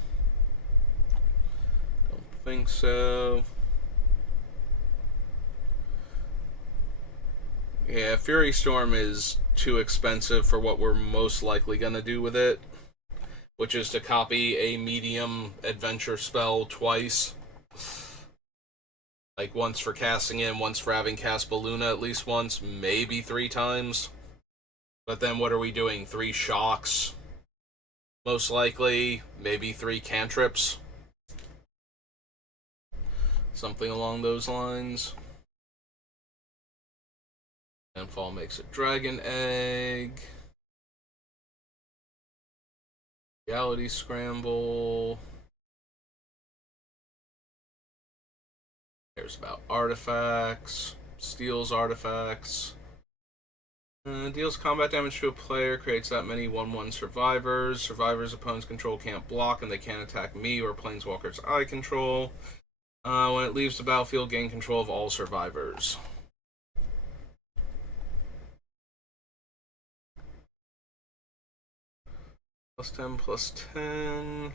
Don't think so. Yeah, Fury Storm is too expensive for what we're most likely going to do with it, which is to copy a medium adventure spell twice. Like, once for casting in, once for having cast Beluna at least once, maybe 3 times. But then what are we doing? 3 shocks? Most likely, maybe 3 cantrips. Something along those lines. Landfall makes a dragon egg. Reality scramble. Cares about artifacts. Steals artifacts. Deals combat damage to a player. Creates that many 1/1 survivors. Survivors opponents control can't block, and they can't attack me or planeswalkers I control. When it leaves the battlefield, gain control of all survivors. +10/+10.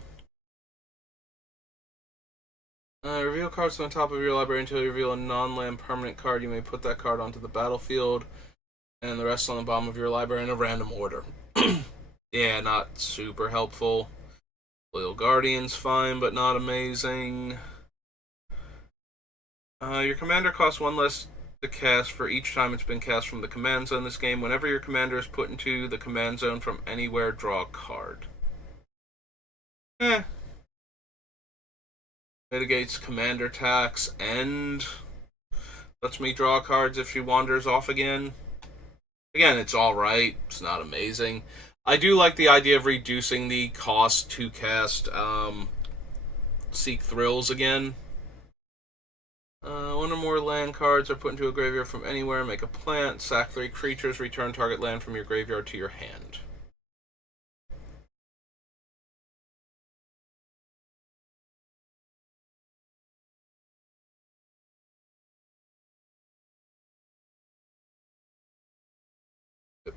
Reveal cards on the top of your library until you reveal a non-land permanent card. You may put that card onto the battlefield, and the rest on the bottom of your library in a random order. Yeah, not super helpful. Loyal Guardian's fine, but not amazing. Your commander costs 1 less to cast for each time it's been cast from the command zone this game. Whenever your commander is put into the command zone from anywhere, draw a card. Mitigates commander tax and lets me draw cards if she wanders off again. Again, it's alright. It's not amazing. I do like the idea of reducing the cost to cast Seek Thrills again. 1 or more land cards are put into a graveyard from anywhere. Make a plant. Sack 3 creatures. Return target land from your graveyard to your hand.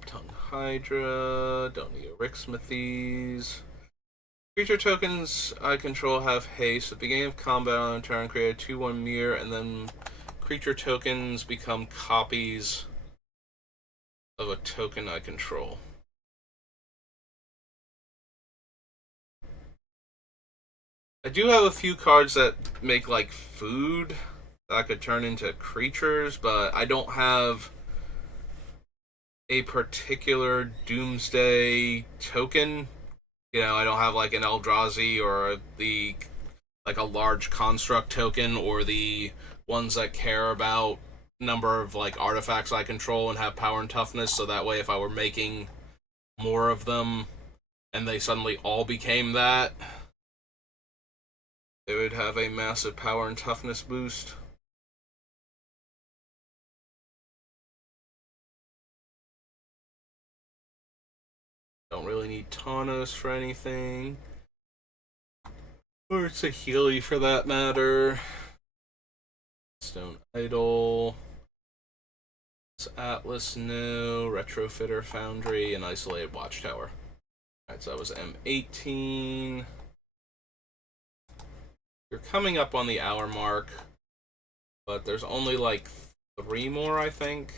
Tongue Hydra. Don't need a Ricksmithies. Creature tokens I control have haste. At the beginning of combat on a turn, create a 2/1 mirror, and then creature tokens become copies of a token I control. I do have a few cards that make like food that I could turn into creatures, but I don't have a particular Doomsday token. You know, I don't have like an Eldrazi or like a large construct token, or the ones that care about number of like artifacts I control and have power and toughness, so that way if I were making more of them and they suddenly all became that, they would have a massive power and toughness boost. Don't really need Taunos for anything. Or Saheeli for that matter. Stone Idol. It's Atlas, no. Retrofitter Foundry, and Isolated Watchtower. Alright, so that was M18. You're coming up on the hour mark, but there's only like 3 more, I think.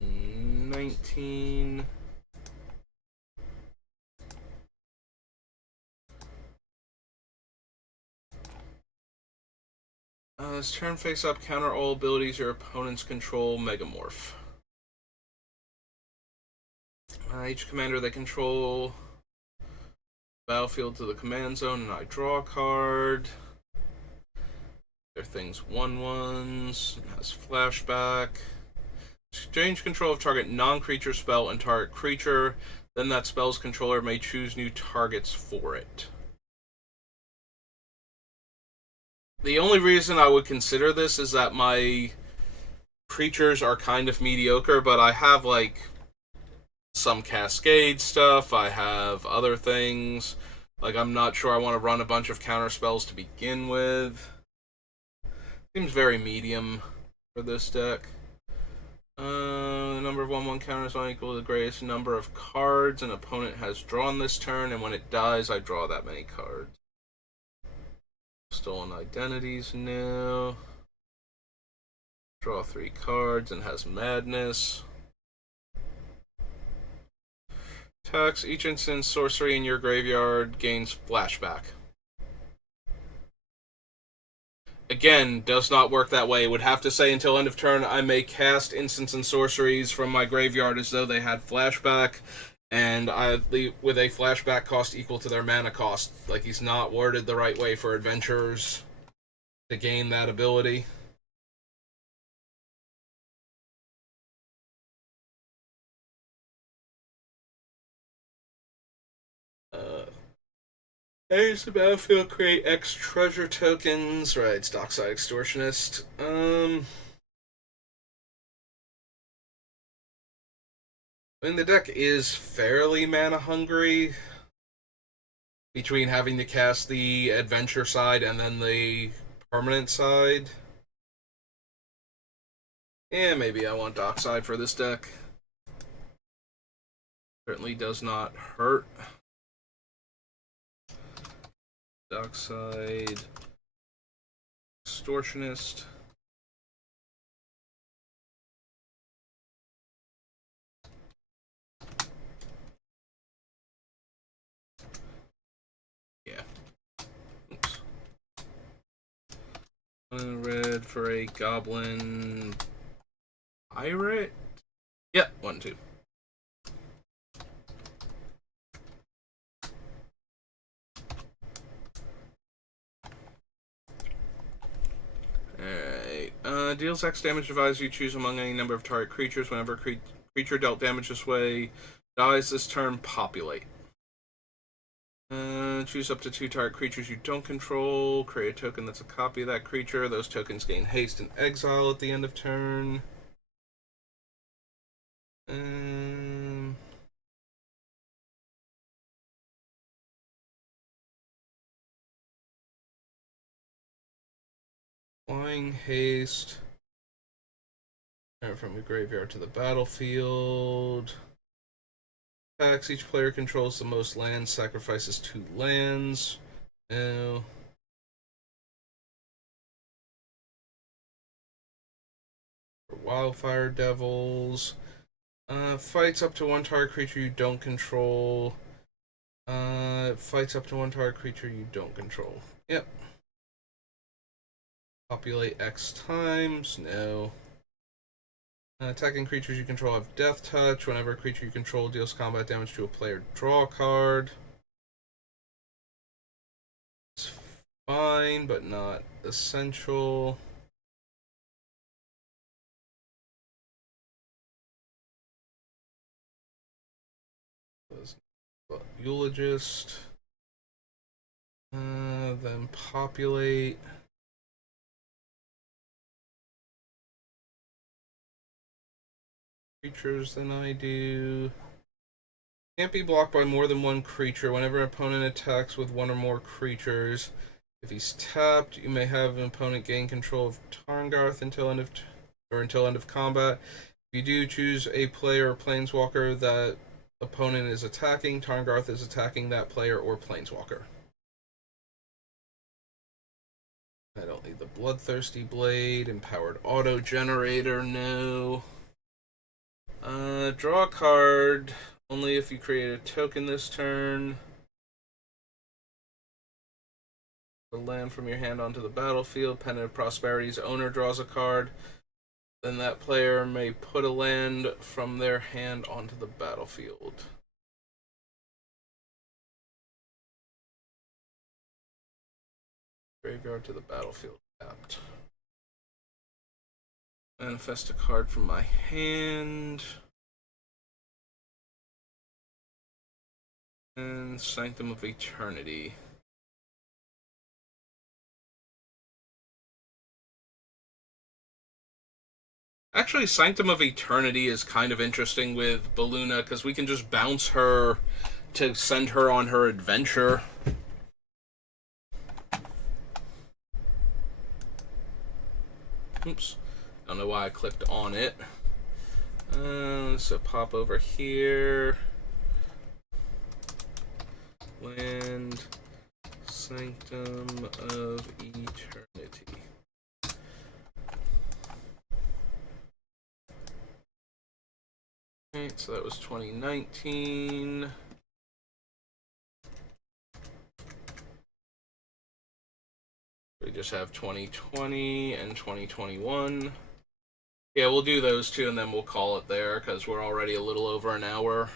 19. This turn face up, counter all abilities your opponents control, Megamorph. Each commander they control battlefield to the command zone, and I draw a card. Their things 1/1s, has flashback. Exchange control of target non-creature spell and target creature, then that spell's controller may choose new targets for it. The only reason I would consider this is that my creatures are kind of mediocre, but I have like some Cascade stuff, I have other things. Like, I'm not sure I want to run a bunch of counter spells to begin with. Seems very medium for this deck. The number of 1/1 counters on equal to the greatest number of cards an opponent has drawn this turn, and when it dies, I draw that many cards. Stolen Identities, no. Draw 3 cards and has Madness. Attacks. Each instant sorcery in your graveyard gains flashback. Again, does not work that way. It would have to say until end of turn I may cast instants and sorceries from my graveyard as though they had flashback, and with a flashback cost equal to their mana cost. Like, he's not worded the right way for adventurers to gain that ability. There's the battlefield, create X treasure tokens. Right, it's Dockside Extortionist. I mean, the deck is fairly mana hungry between having to cast the adventure side and then the permanent side. Yeah, maybe I want Dockside for this deck. Certainly does not hurt. Dockside Extortionist. Yeah. Oops. Red for a goblin pirate. Yeah, 1-2. Alright. Deals X damage divides you choose among any number of target creatures. Whenever creature dealt damage this way dies this turn, populate. Choose up to 2 target creatures you don't control. Create a token that's a copy of that creature. Those tokens gain haste and exile at the end of turn. Flying haste. From the graveyard to the battlefield. Attacks. Each player controls the most lands. Sacrifices 2 lands. No. Wildfire Devils. Fights up to 1 target creature you don't control. Fights up to 1 target creature you don't control. Yep. Populate X times. No. Attacking creatures you control have Death Touch. Whenever a creature you control deals combat damage to a player, draw a card. It's fine, but not essential. Eulogist. Then populate. Creatures than I do. Can't be blocked by more than 1 creature. Whenever an opponent attacks with 1 or more creatures, if he's tapped, you may have an opponent gain control of Tarngarth until end of combat. If you do, choose a player or planeswalker that opponent is attacking. Tarngarth is attacking that player or planeswalker. I don't need the Bloodthirsty Blade. Empowered Auto Generator, no. Draw a card only if you create a token this turn. The land from your hand onto the battlefield. Pendant of Prosperity's owner draws a card. Then that player may put a land from their hand onto the battlefield. Graveyard to the battlefield tapped. Manifest a card from my hand. And Sanctum of Eternity. Actually, Sanctum of Eternity is kind of interesting with Beluna because we can just bounce her to send her on her adventure. Oops. Don't know why I clicked on it. So pop over here. Land Sanctum of Eternity. Alright, so that was 2019. We just have 2020 and 2021. Yeah, we'll do those two and then we'll call it there because we're already a little over an hour.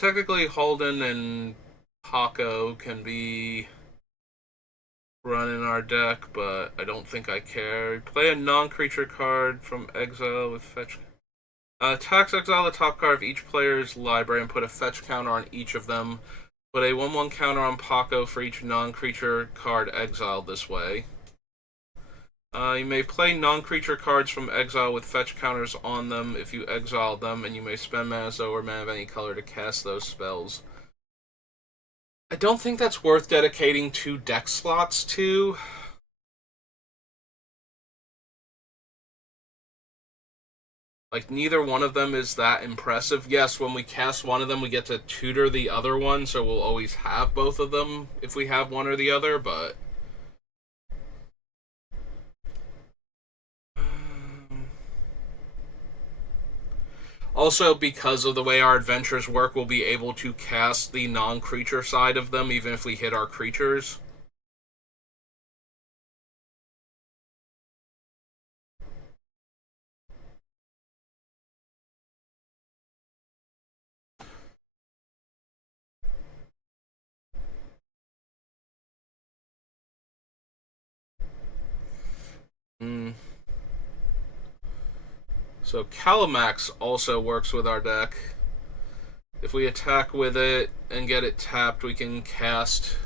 Technically, Holden and Paco can be run in our deck, but I don't think I care. Play a non-creature card from exile with fetch. Tax exile the top card of each player's library and put a fetch counter on each of them. Put a 1/1 counter on Paco for each non-creature card exiled this way. You may play non-creature cards from exile with fetch counters on them if you exile them, and you may spend mana or mana of any color to cast those spells. I don't think that's worth dedicating 2 deck slots to. Like, neither one of them is that impressive. Yes, when we cast one of them, we get to tutor the other one, so we'll always have both of them if we have one or the other, but... Also, because of the way our adventures work, we'll be able to cast the non-creature side of them, even if we hit our creatures. So Calamax also works with our deck. If we attack with it and get it tapped, we can cast...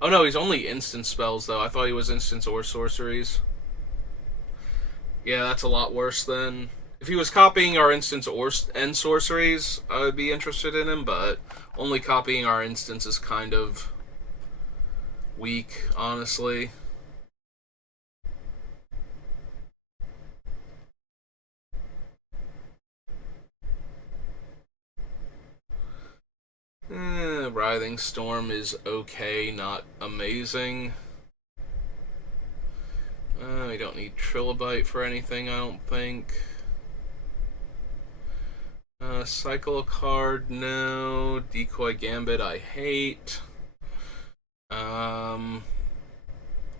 Oh no, he's only instant spells, though. I thought he was instants or sorceries. Yeah, that's a lot worse than... If he was copying our instants and sorceries, I would be interested in him, but only copying our instants is kind of weak, honestly. Writhing Storm is okay, not amazing. We don't need Trilobite for anything, I don't think. Cycle a card, no. Decoy Gambit, I hate.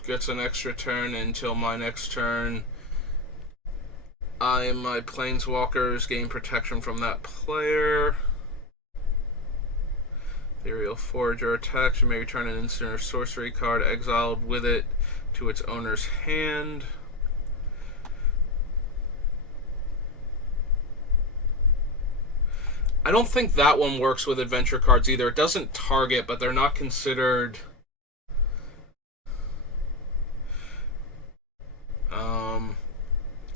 Gets an extra turn until my next turn. I and my Planeswalkers gain protection from that player. Ethereal Forager attacks. You may return an instant or sorcery card exiled with it to its owner's hand. I don't think that one works with adventure cards either. It doesn't target, but they're not considered...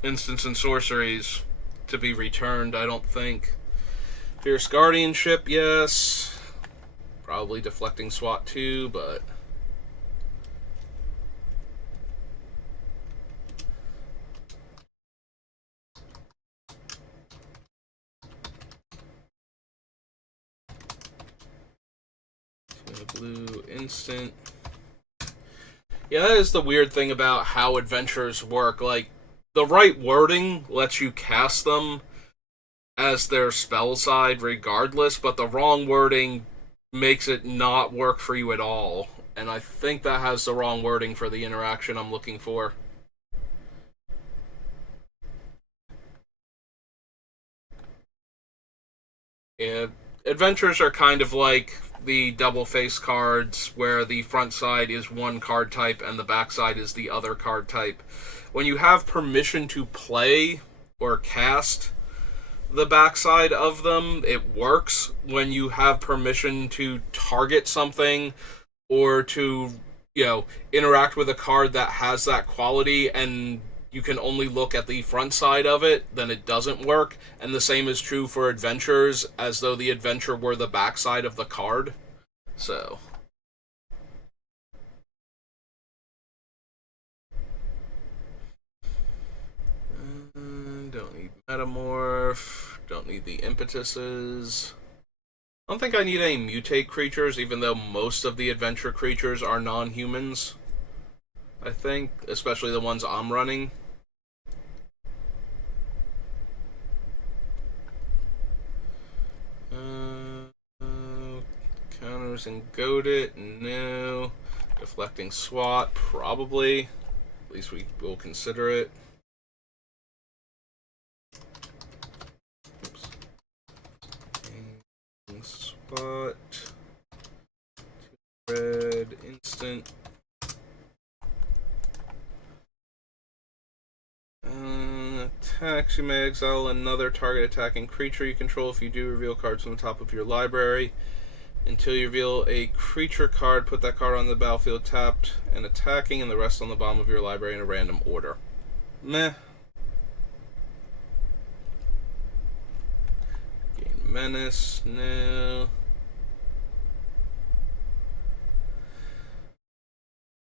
instants and sorceries to be returned, I don't think. Fierce Guardianship, yes. Probably Deflecting SWAT too, but... Blue instant. Yeah, that is the weird thing about how adventures work. Like, the right wording lets you cast them as their spell side regardless, but the wrong wording makes it not work for you at all. And I think that has the wrong wording for the interaction I'm looking for. Yeah, adventures are kind of like the double face cards where the front side is one card type and the back side is the other card type. When you have permission to play or cast the backside of them, it works. When you have permission to target something or to, interact with a card that has that quality and you can only look at the front side of it, then it doesn't work. And the same is true for adventures, as though the adventure were the backside of the card. So... don't need Metamorph. Don't need the Impetuses. I don't think I need any Mutate creatures, even though most of the adventure creatures are non-humans. I think, especially the ones I'm running. Counters and Goad It, no. Deflecting SWAT, probably. At least we will consider it. Spot. Red instant. Attacks. You may exile another target attacking creature you control. If you do, reveal cards from the top of your library. Until you reveal a creature card, put that card on the battlefield tapped and attacking, and the rest on the bottom of your library in a random order. Meh. Gain menace. No.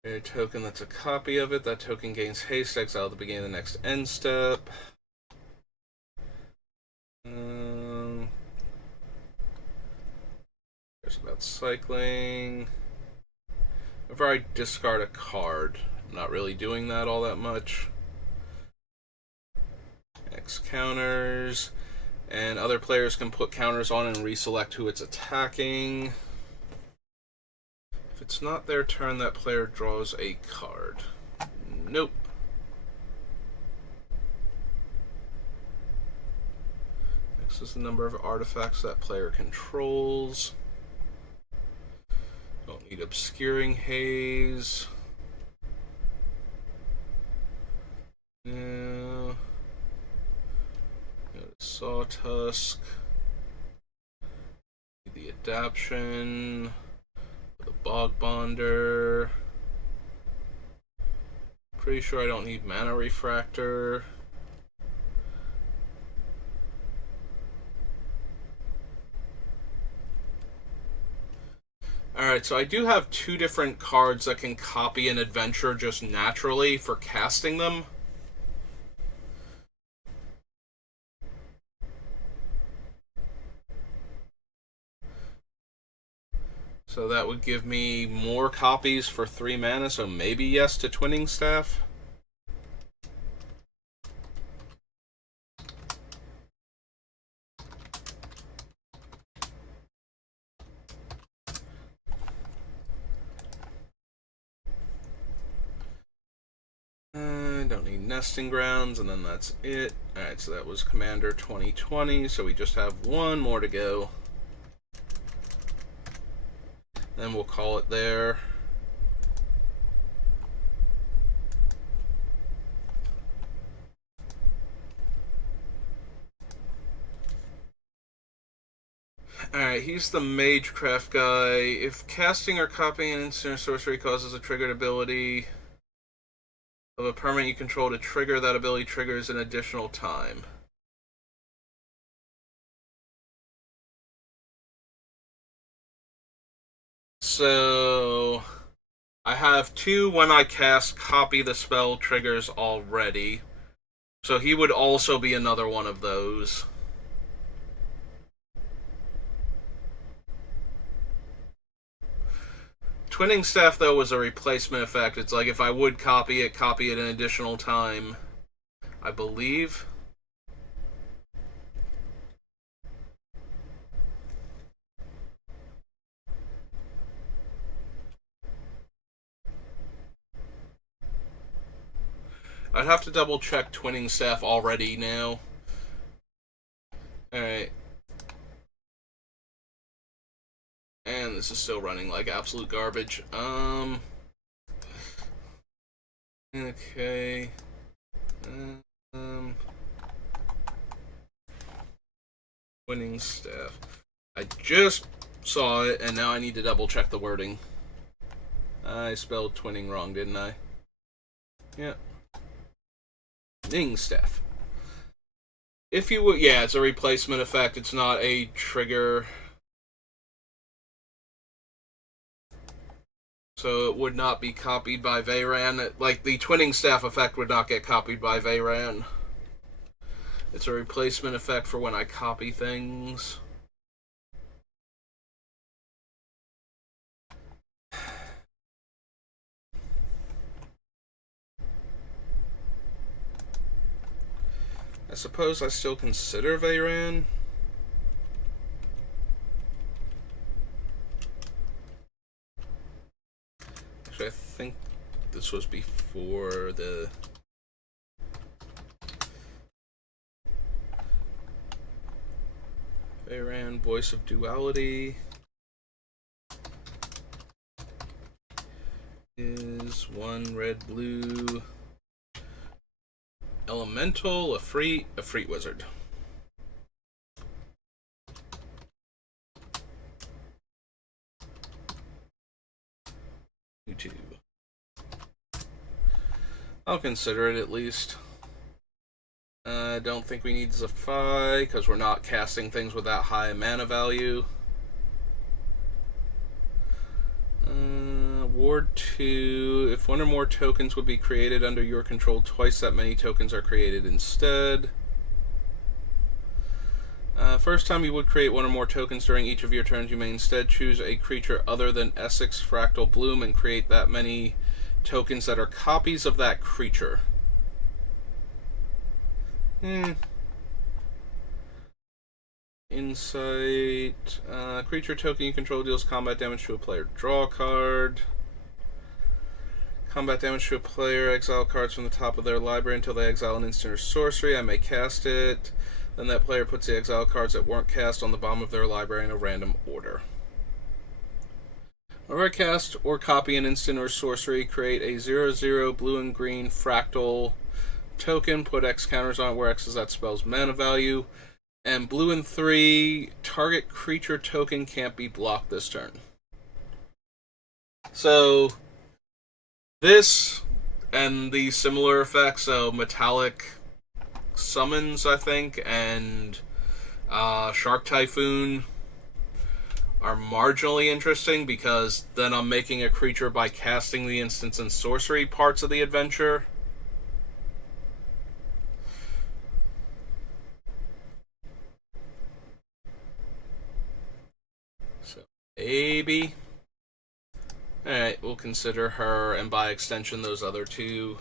A token that's a copy of it. That token gains haste. Exile at the beginning of the next end step. There's about cycling. Whenever I discard a card, I'm not really doing that all that much. X counters. And other players can put counters on and reselect who it's attacking. If it's not their turn, that player draws a card. Nope. Next is the number of artifacts that player controls. Don't need obscuring haze. No. Sawtusk. The adaption. The bog bonder. Pretty sure I don't need mana refractor. Alright, so I do have two different cards that can copy an adventure just naturally for casting them. So that would give me more copies for 3 mana, so maybe yes to Twinning Staff. Don't need Nesting Grounds, and then that's it. Alright, so that was Commander 2020, so we just have one more to go. Then we'll call it there. Alright, he's the Magecraft guy. If casting or copying an instant or sorcery causes a triggered ability of a permanent you control to trigger, that ability triggers an additional time. So I have 2 when I cast copy the spell triggers already. So he would also be another one of those. Twinning Staff, though, was a replacement effect. It's like if I would copy it an additional time, I believe. I'd have to double check Twinning Staff already now. Alright. And this is still running like absolute garbage. Okay. Twinning Staff. I just saw it, and now I need to double check the wording. I spelled twinning wrong, didn't I? Yeah. Twinning Staff. If you would, yeah, it's a replacement effect. It's not a trigger. So it would not be copied by Veyran. Like, the Twinning Staff effect would not get copied by Veyran. It's a replacement effect for when I copy things. I suppose I still consider Veyran. Actually, I think this was before the... Bayran, Voice of Duality. Is 1 red blue elemental, a Freet wizard. YouTube. I'll consider it at least. I don't think we need Zephi because we're not casting things with that high mana value. Ward 2. If one or more tokens would be created under your control, twice that many tokens are created instead. First time you would create one or more tokens during each of your turns, you may instead choose a creature other than Essex Fractal Bloom and create that many tokens that are copies of that creature. Insight. Creature token you control deals combat damage to a player. Draw a card. Combat damage to a player. Exile cards from the top of their library until they exile an instant or sorcery. I may cast it. Then that player puts the exile cards that weren't cast on the bottom of their library in a random order. Whenever I cast or copy an instant or sorcery, create a 0/0 blue and green fractal token. Put X counters on it, where X is that spell's mana value. And blue and 3, target creature token can't be blocked this turn. So, this and the similar effects, so metallic summons, I think, and Shark Typhoon are marginally interesting because then I'm making a creature by casting the instance and sorcery parts of the adventure. So, maybe. Alright, we'll consider her, and by extension, those other two.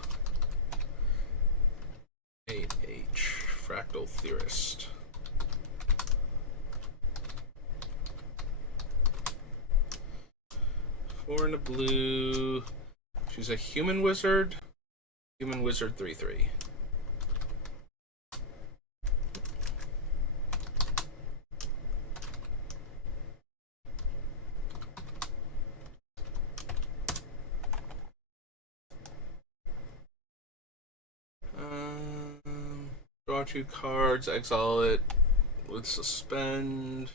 8H, Fractal Theorist. Four in a blue. She's a human wizard. Human wizard 3/3. Draw 2 cards, exile it with suspend.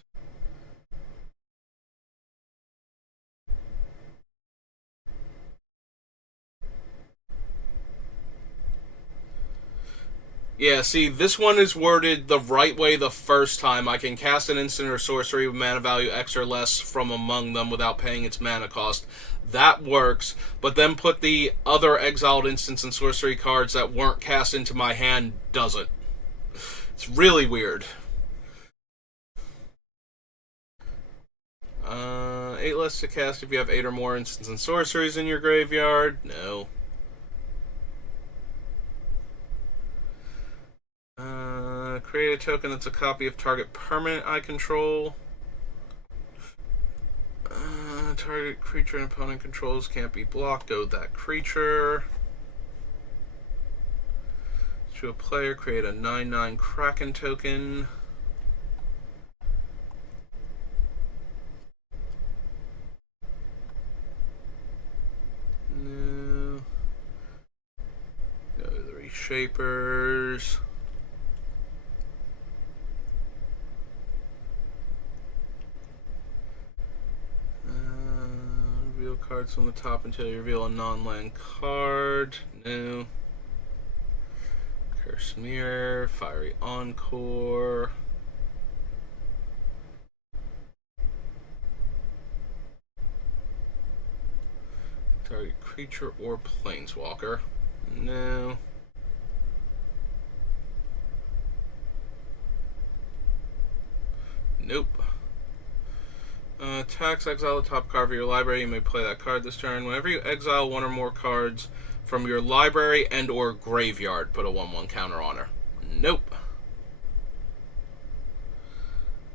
Yeah, see, this one is worded the right way the first time. I can cast an instant or sorcery with mana value X or less from among them without paying its mana cost. That works, but then put the other exiled instants and sorcery cards that weren't cast into my hand doesn't. It's really weird. 8 less to cast if you have 8 or more instants and sorceries in your graveyard. No. Create a token that's a copy of target permanent I control. Target creature and opponent controls can't be blocked. Go that creature. To a player, create a 9/9 Kraken token. No. Go to the Reshapers. Reveal cards from the top until you reveal a non-land card. No. Curse Mirror, Fiery Encore. Target creature or planeswalker. No. Nope. Tax, exile the top card of your library. You may play that card this turn. Whenever you exile one or more cards from your library and or graveyard, put a 1/1 counter on her. Nope.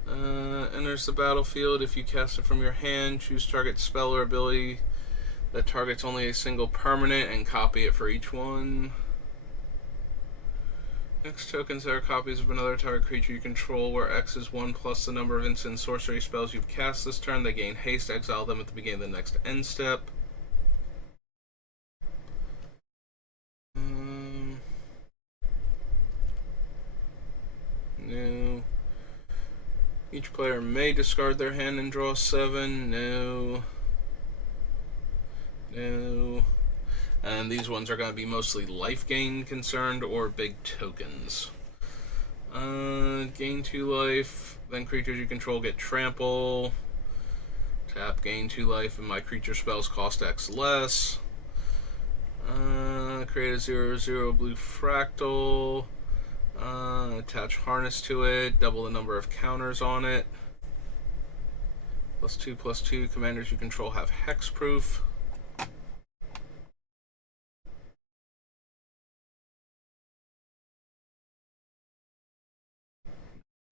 Enters the battlefield. If you cast it from your hand, choose target spell or ability that targets only a single permanent and copy it for each one. X tokens are copies of another target creature you control, where X is 1 plus the number of instant sorcery spells you've cast this turn. They gain haste. Exile them at the beginning of the next end step. No. Each player may discard their hand and draw 7. No. No. And these ones are going to be mostly life gain concerned or big tokens. Gain 2 life. Then creatures you control get trample. Tap, gain 2 life, and my creature spells cost X less. Create a 0/0 blue fractal. Attach harness to it. Double the number of counters on it. +2/+2. Commanders you control have hexproof.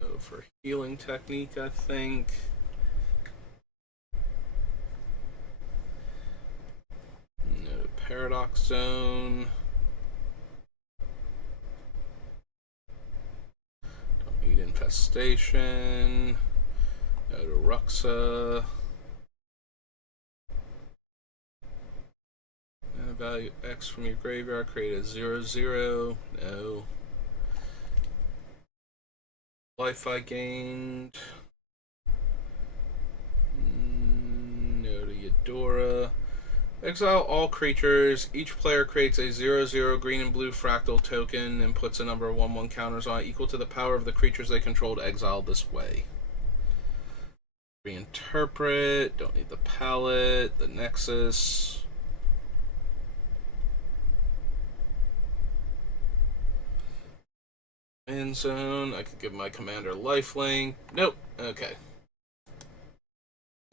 Go for healing technique, I think. No paradox zone. Don't need infestation. Go to Ruxa. Value X from your graveyard. Create a 0/0. No. Life I gained. No to Eudora. Exile all creatures. Each player creates a 0/0 green and blue fractal token and puts a number of 1/1 counters on it equal to the power of the creatures they controlled exiled this way. Reinterpret. Don't need the palette. The Nexus. End zone. I could give my commander lifelink. Nope. Okay.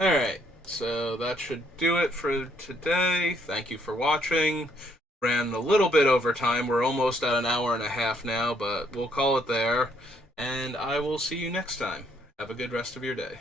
Alright. So that should do it for today. Thank you for watching. Ran a little bit over time. We're almost at an hour and a half now, but we'll call it there. And I will see you next time. Have a good rest of your day.